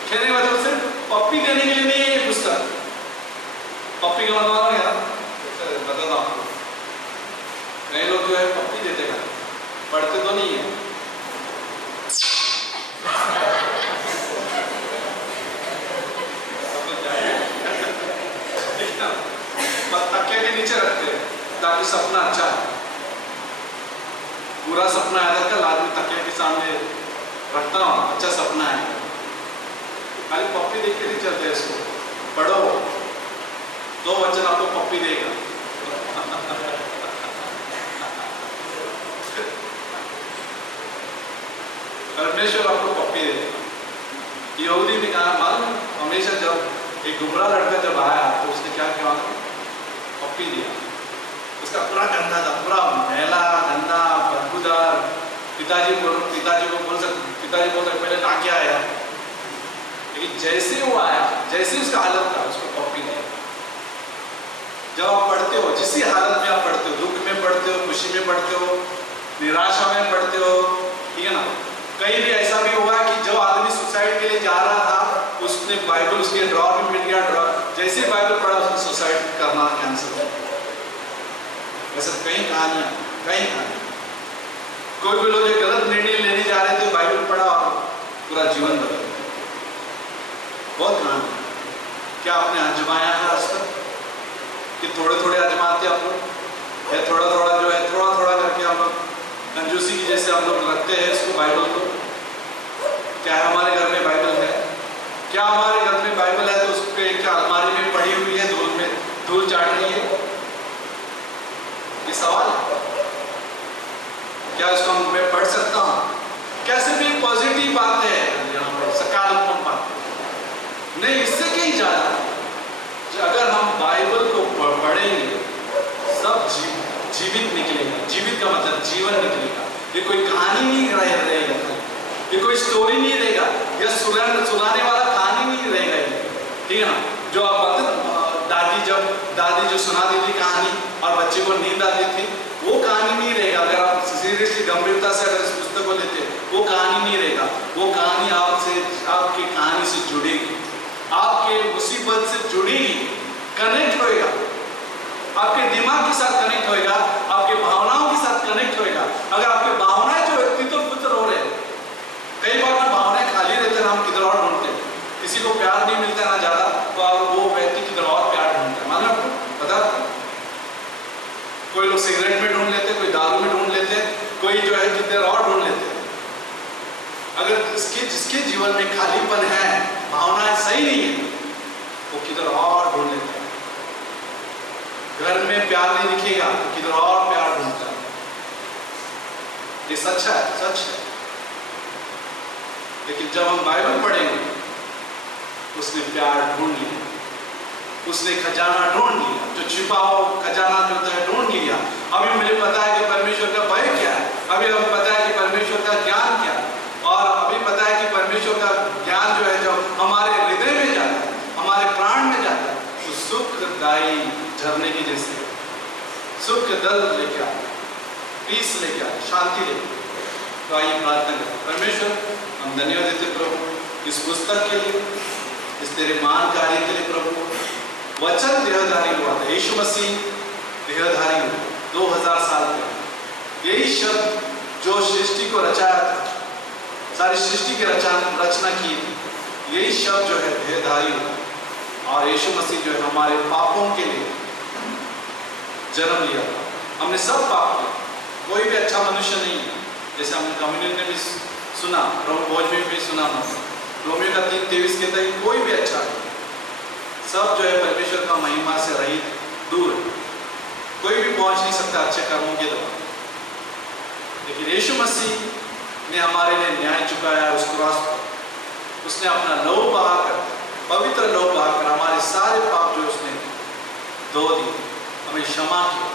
कहने मतलब सिर्फ पप्पी देने के लिए नहीं है ये पुस्तक। पप्पी का मतलब क्या बता दो आपको। कई लोग जो है पप्पी देते हैं, पढ़ते तो नहीं है। तकिया के नीचे रखते हैं ताकि सपना अच्छा है। पूरा सपना आया था, कल आदमी तकिया के सामने रखता हूँ, अच्छा सपना है। खाली पप्पी देख के नहीं चलते, इसको पढ़ो, 2 वचन आपको पप्पी देगा। परमेश्वर आपको पप्पी देगा। यहूदी ने कहा, मालूम हमेशा जब एक गुमराह लड़का जब आया तो उसने क्या किया? पप्पी दिया। उसका पूरा गंदा था, पूरा मैला, गंदा, बदबूदार। पिताजी को बोल सकते पहले नाके आया, लेकिन जैसे वो आया, जैसे उसका हालत था, उसको पप्पी दिया। जब आप पढ़ते हो, जिस हालत में आप पढ़ते हो, दुख में पढ़ते हो, खुशी में पढ़ते हो, निराशा में पढ़ते हो, ठीक है ना। कहीं भी ऐसा भी हुआ कि जो आदमी सुसाइड के लिए जा रहा था, उसने बाइबल उसके ड्रॉर में मिल गया, ड्रॉर जैसे बाइबल पढ़ा उसने सुसाइड करना कैंसिल हो। वैसे कई कहानियां। कोई लोग गलत निर्णय लेने जा रहे थे, बाइबल पढ़ा, पूरा जीवन बदल गया। बहुत ध्यान है। क्या आपने आजमाया है आज तक कि थोड़े थोड़े आजमाते आप लोग, या थोड़ा थोड़ा जो है थोड़ा थोड़ा करके हम लोग कंजूसी की जैसे हम लोग रखते हैं इसको बाइबल को? क्या हमारे घर में बाइबल है? क्या हमारे घर में बाइबल है तो उसके क्या अलमारी में पड़ी हुई है, धूल चाट रही है? ये सवाल है। क्या उसको मैं पढ़ सकता हूँ? कैसे भी पॉजिटिव बात है, सकारात्मक बात है नहीं, इससे कहीं ज्यादा अगर हम बाइबल को पढ़ेंगे सब जीवित निकलेगा। जीवित का मतलब जीवन निकलेगा। ये कोई कहानी नहीं रहेगा, ये कोई स्टोरी नहीं रहेगा, या सुनाने वाला कहानी नहीं रहेगा, ठीक है ना? जो आप दादी जो सुनाती थी कहानी और बच्चे को नींद आती थी, वो कहानी नहीं रहेगा। अगर आप सीरियसली गंभीरता से अगर इस पुस्तक को लेते वो कहानी नहीं रहेगा। वो कहानी आपकी कहानी से जुड़ेगी, आपके मुसीबत से जुड़ेगी, कनेक्ट होएगा, आपके दिमाग के साथ कनेक्ट होएगा, आपके भावनाओं के साथ कनेक्ट होएगा। अगर आपके भावनाएं जो है तितर पुतर हो रहे, कई बार ना भावनाएं खाली रहते हैं, हम किधर और ढूंढते हैं। किसी को प्यार नहीं मिलता ना ज्यादा, तो आप वो व्यक्ति किधर और प्यार ढूंढते हैं। मालूम आपको? पता? कोई लोग सिगरेट में ढूंढ लेते, कोई दारू में ढूंढ लेते, कोई जो है किधर और ढूंढ लेते। अगर जिसके जीवन में खालीपन है, भावनाएं सही नहीं है, वो किधर और ढूंढ लेते हैं। घर में प्यार नहीं दिखेगा तो किधर और प्यार ढूंढता है। ये सच है, सच है। लेकिन जब हम बाइबल पढ़ेंगे, उसने प्यार ढूंढ लिया, उसने खजाना ढूंढ लिया, जो छिपा हो खजाना जो है ढूंढ लिया। अभी मुझे पता है कि परमेश्वर का भय क्या है, अभी हमें पता है कि परमेश्वर का ज्ञान क्या है, और अभी पता है कि परमेश्वर का ज्ञान जो है, जो हमारे हृदय में जाता है, हमारे प्राण में जाता है, तो सुखदायी झरने की जैसे सुख दल लेके आए, पीस लेके आए, शांति लेके। तो आइए प्रार्थना करें। परमेश्वर, हम धन्यवाद देते प्रभु इस पुस्तक के लिए, इस तेरे महान कार्य के लिए प्रभु। वचन देहधारी हुआ था, यीशु मसीह देहधारी हुआ 2000 साल पहले। यही शब्द जो सृष्टि को रचाया था, सारी सृष्टि की रचना की थी, यही शब्द जो है देहधारी हुआ, और यीशु मसीह जो है हमारे पापों के लिए जन्म लिया था। हमने सब पाप किया, कोई भी अच्छा मनुष्य नहीं है। जैसे हमने कम्युनियन में भी सुना, प्रभु भोज में भी सुना, रोमियो का 3:23 कहता है कोई भी अच्छा नहीं, सब जो है परमेश्वर का महिमा से रहित, दूर है, कोई भी पहुंच नहीं सकता अच्छे कर्मों के द्वारा। लेकिन यीशु मसीह ने हमारे लिए न्याय चुकाया उस क्रॉस पर। उसने अपना लहू बहाकर, पवित्र लहू बहाकर हमारे सारे पाप जो उसने धो दिए, हमें क्षमा किया,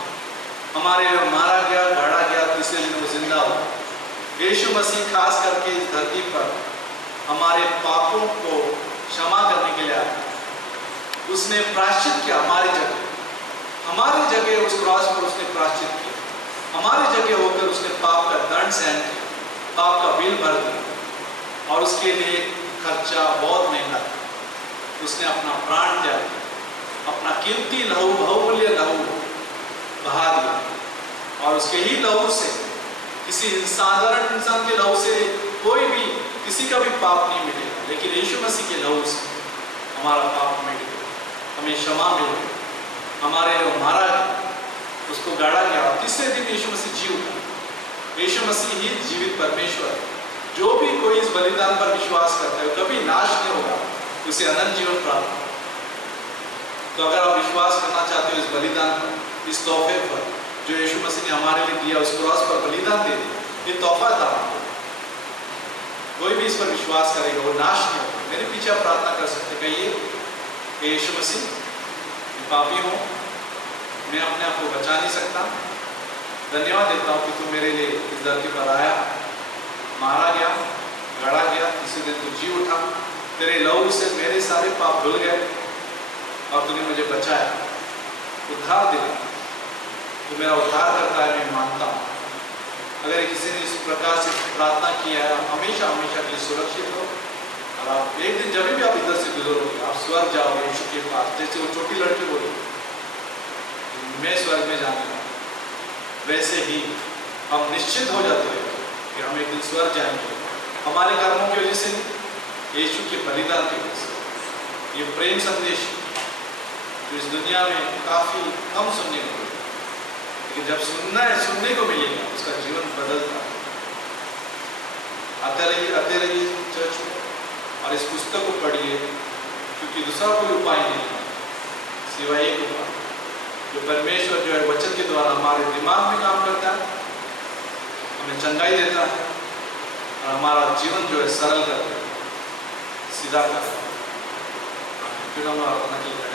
हमारे लिए मारा गया, गाड़ा गया, तीसरे दिन वो जिंदा हुआ। यीशु मसीह खास करके इस धरती पर हमारे पापों को क्षमा करने के लिए आया। उसने प्रायश्चित किया हमारी जगह उस क्रॉस पर उसने प्रायश्चित किया, हमारी जगह होकर उसने पाप का दंड सहन किया, पाप का बिल भर दिया, और उसके लिए खर्चा बहुत महंगा था। उसने अपना प्राण त्याग दिया, अपना कीमती लहू, बहुमूल्य लहू बहा दिया, और उसके ही लहू से, किसी साधारण इंसान के लहू से कोई भी किसी का भी पाप नहीं मिटेगा, लेकिन यीशु मसीह के लहू से हमारा पाप मिट गया, हमें क्षमा मिल गई, हमारे लिए मारा गया, उसको गाड़ा गया, और तीसरे दिन यीशु मसीह जी उठा। यीशु मसीह ही जीवित परमेश्वर है। जो भी कोई इस बलिदान पर विश्वास करता है कभी नाश नहीं होगा, उसे अनंत जीवन प्राप्त होगा। तो अगर आप विश्वास करना चाहते हो इस बलिदान पर, इस तोहफे पर जो यीशु मसीह ने हमारे लिए दिया, उस क्रॉस पर बलिदान दे दिया, ये तोहफा था। कोई भी इस पर विश्वास करेगा वो नाश नहीं होगा। मेरे पीछे आप प्रार्थना कर सकते, कहिए कि यीशु मसीह, मैं पापी हूँ, मैं अपने आप को बचा नहीं सकता, धन्यवाद देता हूँ कि तू मेरे लिए इस धरती पर आया, मारा गया, गाड़ा गया, तीसरे दिन तू जी उठा, तेरे लहू से मेरे सारे पाप धुल गए, और तूने मुझे बचाया, उद्धार दिया। तो मेरा उद्धार करता है, मैं मानता हूँ। अगर किसी ने इस प्रकार से प्रार्थना किया है, आप हमेशा हमेशा के लिए सुरक्षित हो, और आप एक दिन जब भी आप इधर से गुजरोगे, आप स्वर्ग जाओगे यीशु के पास। जैसे वो छोटी लड़की बोली, मैं स्वर्ग में जाने वाला, वैसे ही हम निश्चित हो जाते हैं कि हम एक दिन स्वर्ग जाएंगे, हमारे कर्मों की वजह से नहीं, यीशु के बलिदान की वजह से। ये प्रेम संदेश जो इस दुनिया में काफ़ी कम सुनने को मिलता है, लेकिन जब सुनने को मिलेगा उसका जीवन बदलता है। आते रहिए चर्च में और इस पुस्तक को पढ़िए, क्योंकि दूसरा कोई उपाय नहीं है सिवाय एक उपाय जो परमेश्वर जो है वचन के द्वारा हमारे दिमाग में काम करता है, हमें चंगाई देता है और हमारा जीवन जो है सरल करता है, सीधा करता है। फिर हम अपना की करें।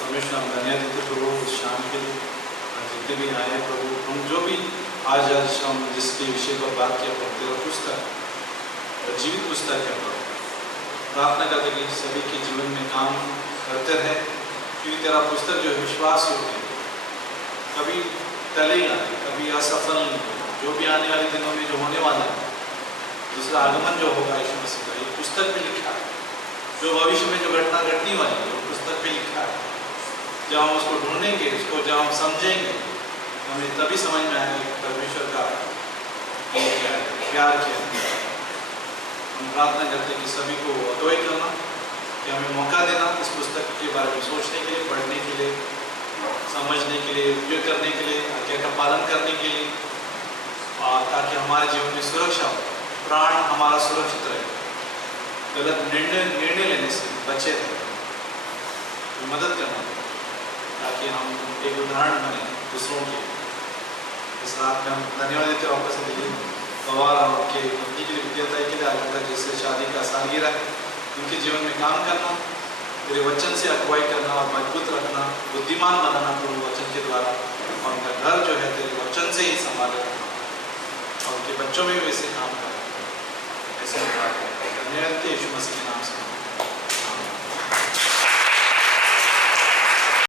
परमेश्वर हम धन्यवाद देते प्रभु इस शाम के लिए, जितने भी आए हैं प्रभु, हम जो भी आज हम जिसके विषय पर बात किया पढ़ते हो पुस्तक जीवित पुस्तक है प्रभु, प्रार्थना करते कि सभी के जीवन में काम करते रहे, क्योंकि तेरा पुस्तक जो है विश्वास योग्य है, कभी टलेगा नहीं, कभी असफल नहीं होगा। जो भी आने वाले दिनों में जो होने वाला है, दूसरा आगमन जो होगा यीशु मसीह का, ये पुस्तक में लिखा है। जो भविष्य में जो घटना घटने वाली है वो पुस्तक में लिखा है। जब हम उसको ढूंढेंगे, उसको जब हम समझेंगे, हमें तभी समझ में आएगा कि परमेश्वर का क्या है, प्यार क्या है। हम प्रार्थना करते हैं कि सभी को अगुवाई करना, कि हमें मौका देना इस पुस्तक के बारे में सोचने के लिए, पढ़ने के लिए, समझने के लिए, उपयोग करने के लिए, आज्ञा का पालन करने के लिए, और ताकि हमारे जीवन में सुरक्षा हो, प्राण हमारा सुरक्षित रहे, गलत निर्णय लेने से बचे रहे, तो मदद करना ताकि हम एक उदाहरण बने दूसरों के। इस रात में हम धन्यवाद देते हैं वापस दिल्ली गवार और उनके पत्नी के लिए, विद्याताई के लिए, आज तक जैसे शादी का सालगिरह, उनके जीवन में काम करना, तेरे वचन से अगुवाई करना और मजबूत रखना, बुद्धिमान बनाना प्रभु वचन के द्वारा, और उनका घर जो है तेरे वचन से ही संभाले रखना, और उनके बच्चों में भी वैसे काम करना। ऐसे हम प्रार्थना करते हैं। धन्यवाद यीशु मसीह के नाम से।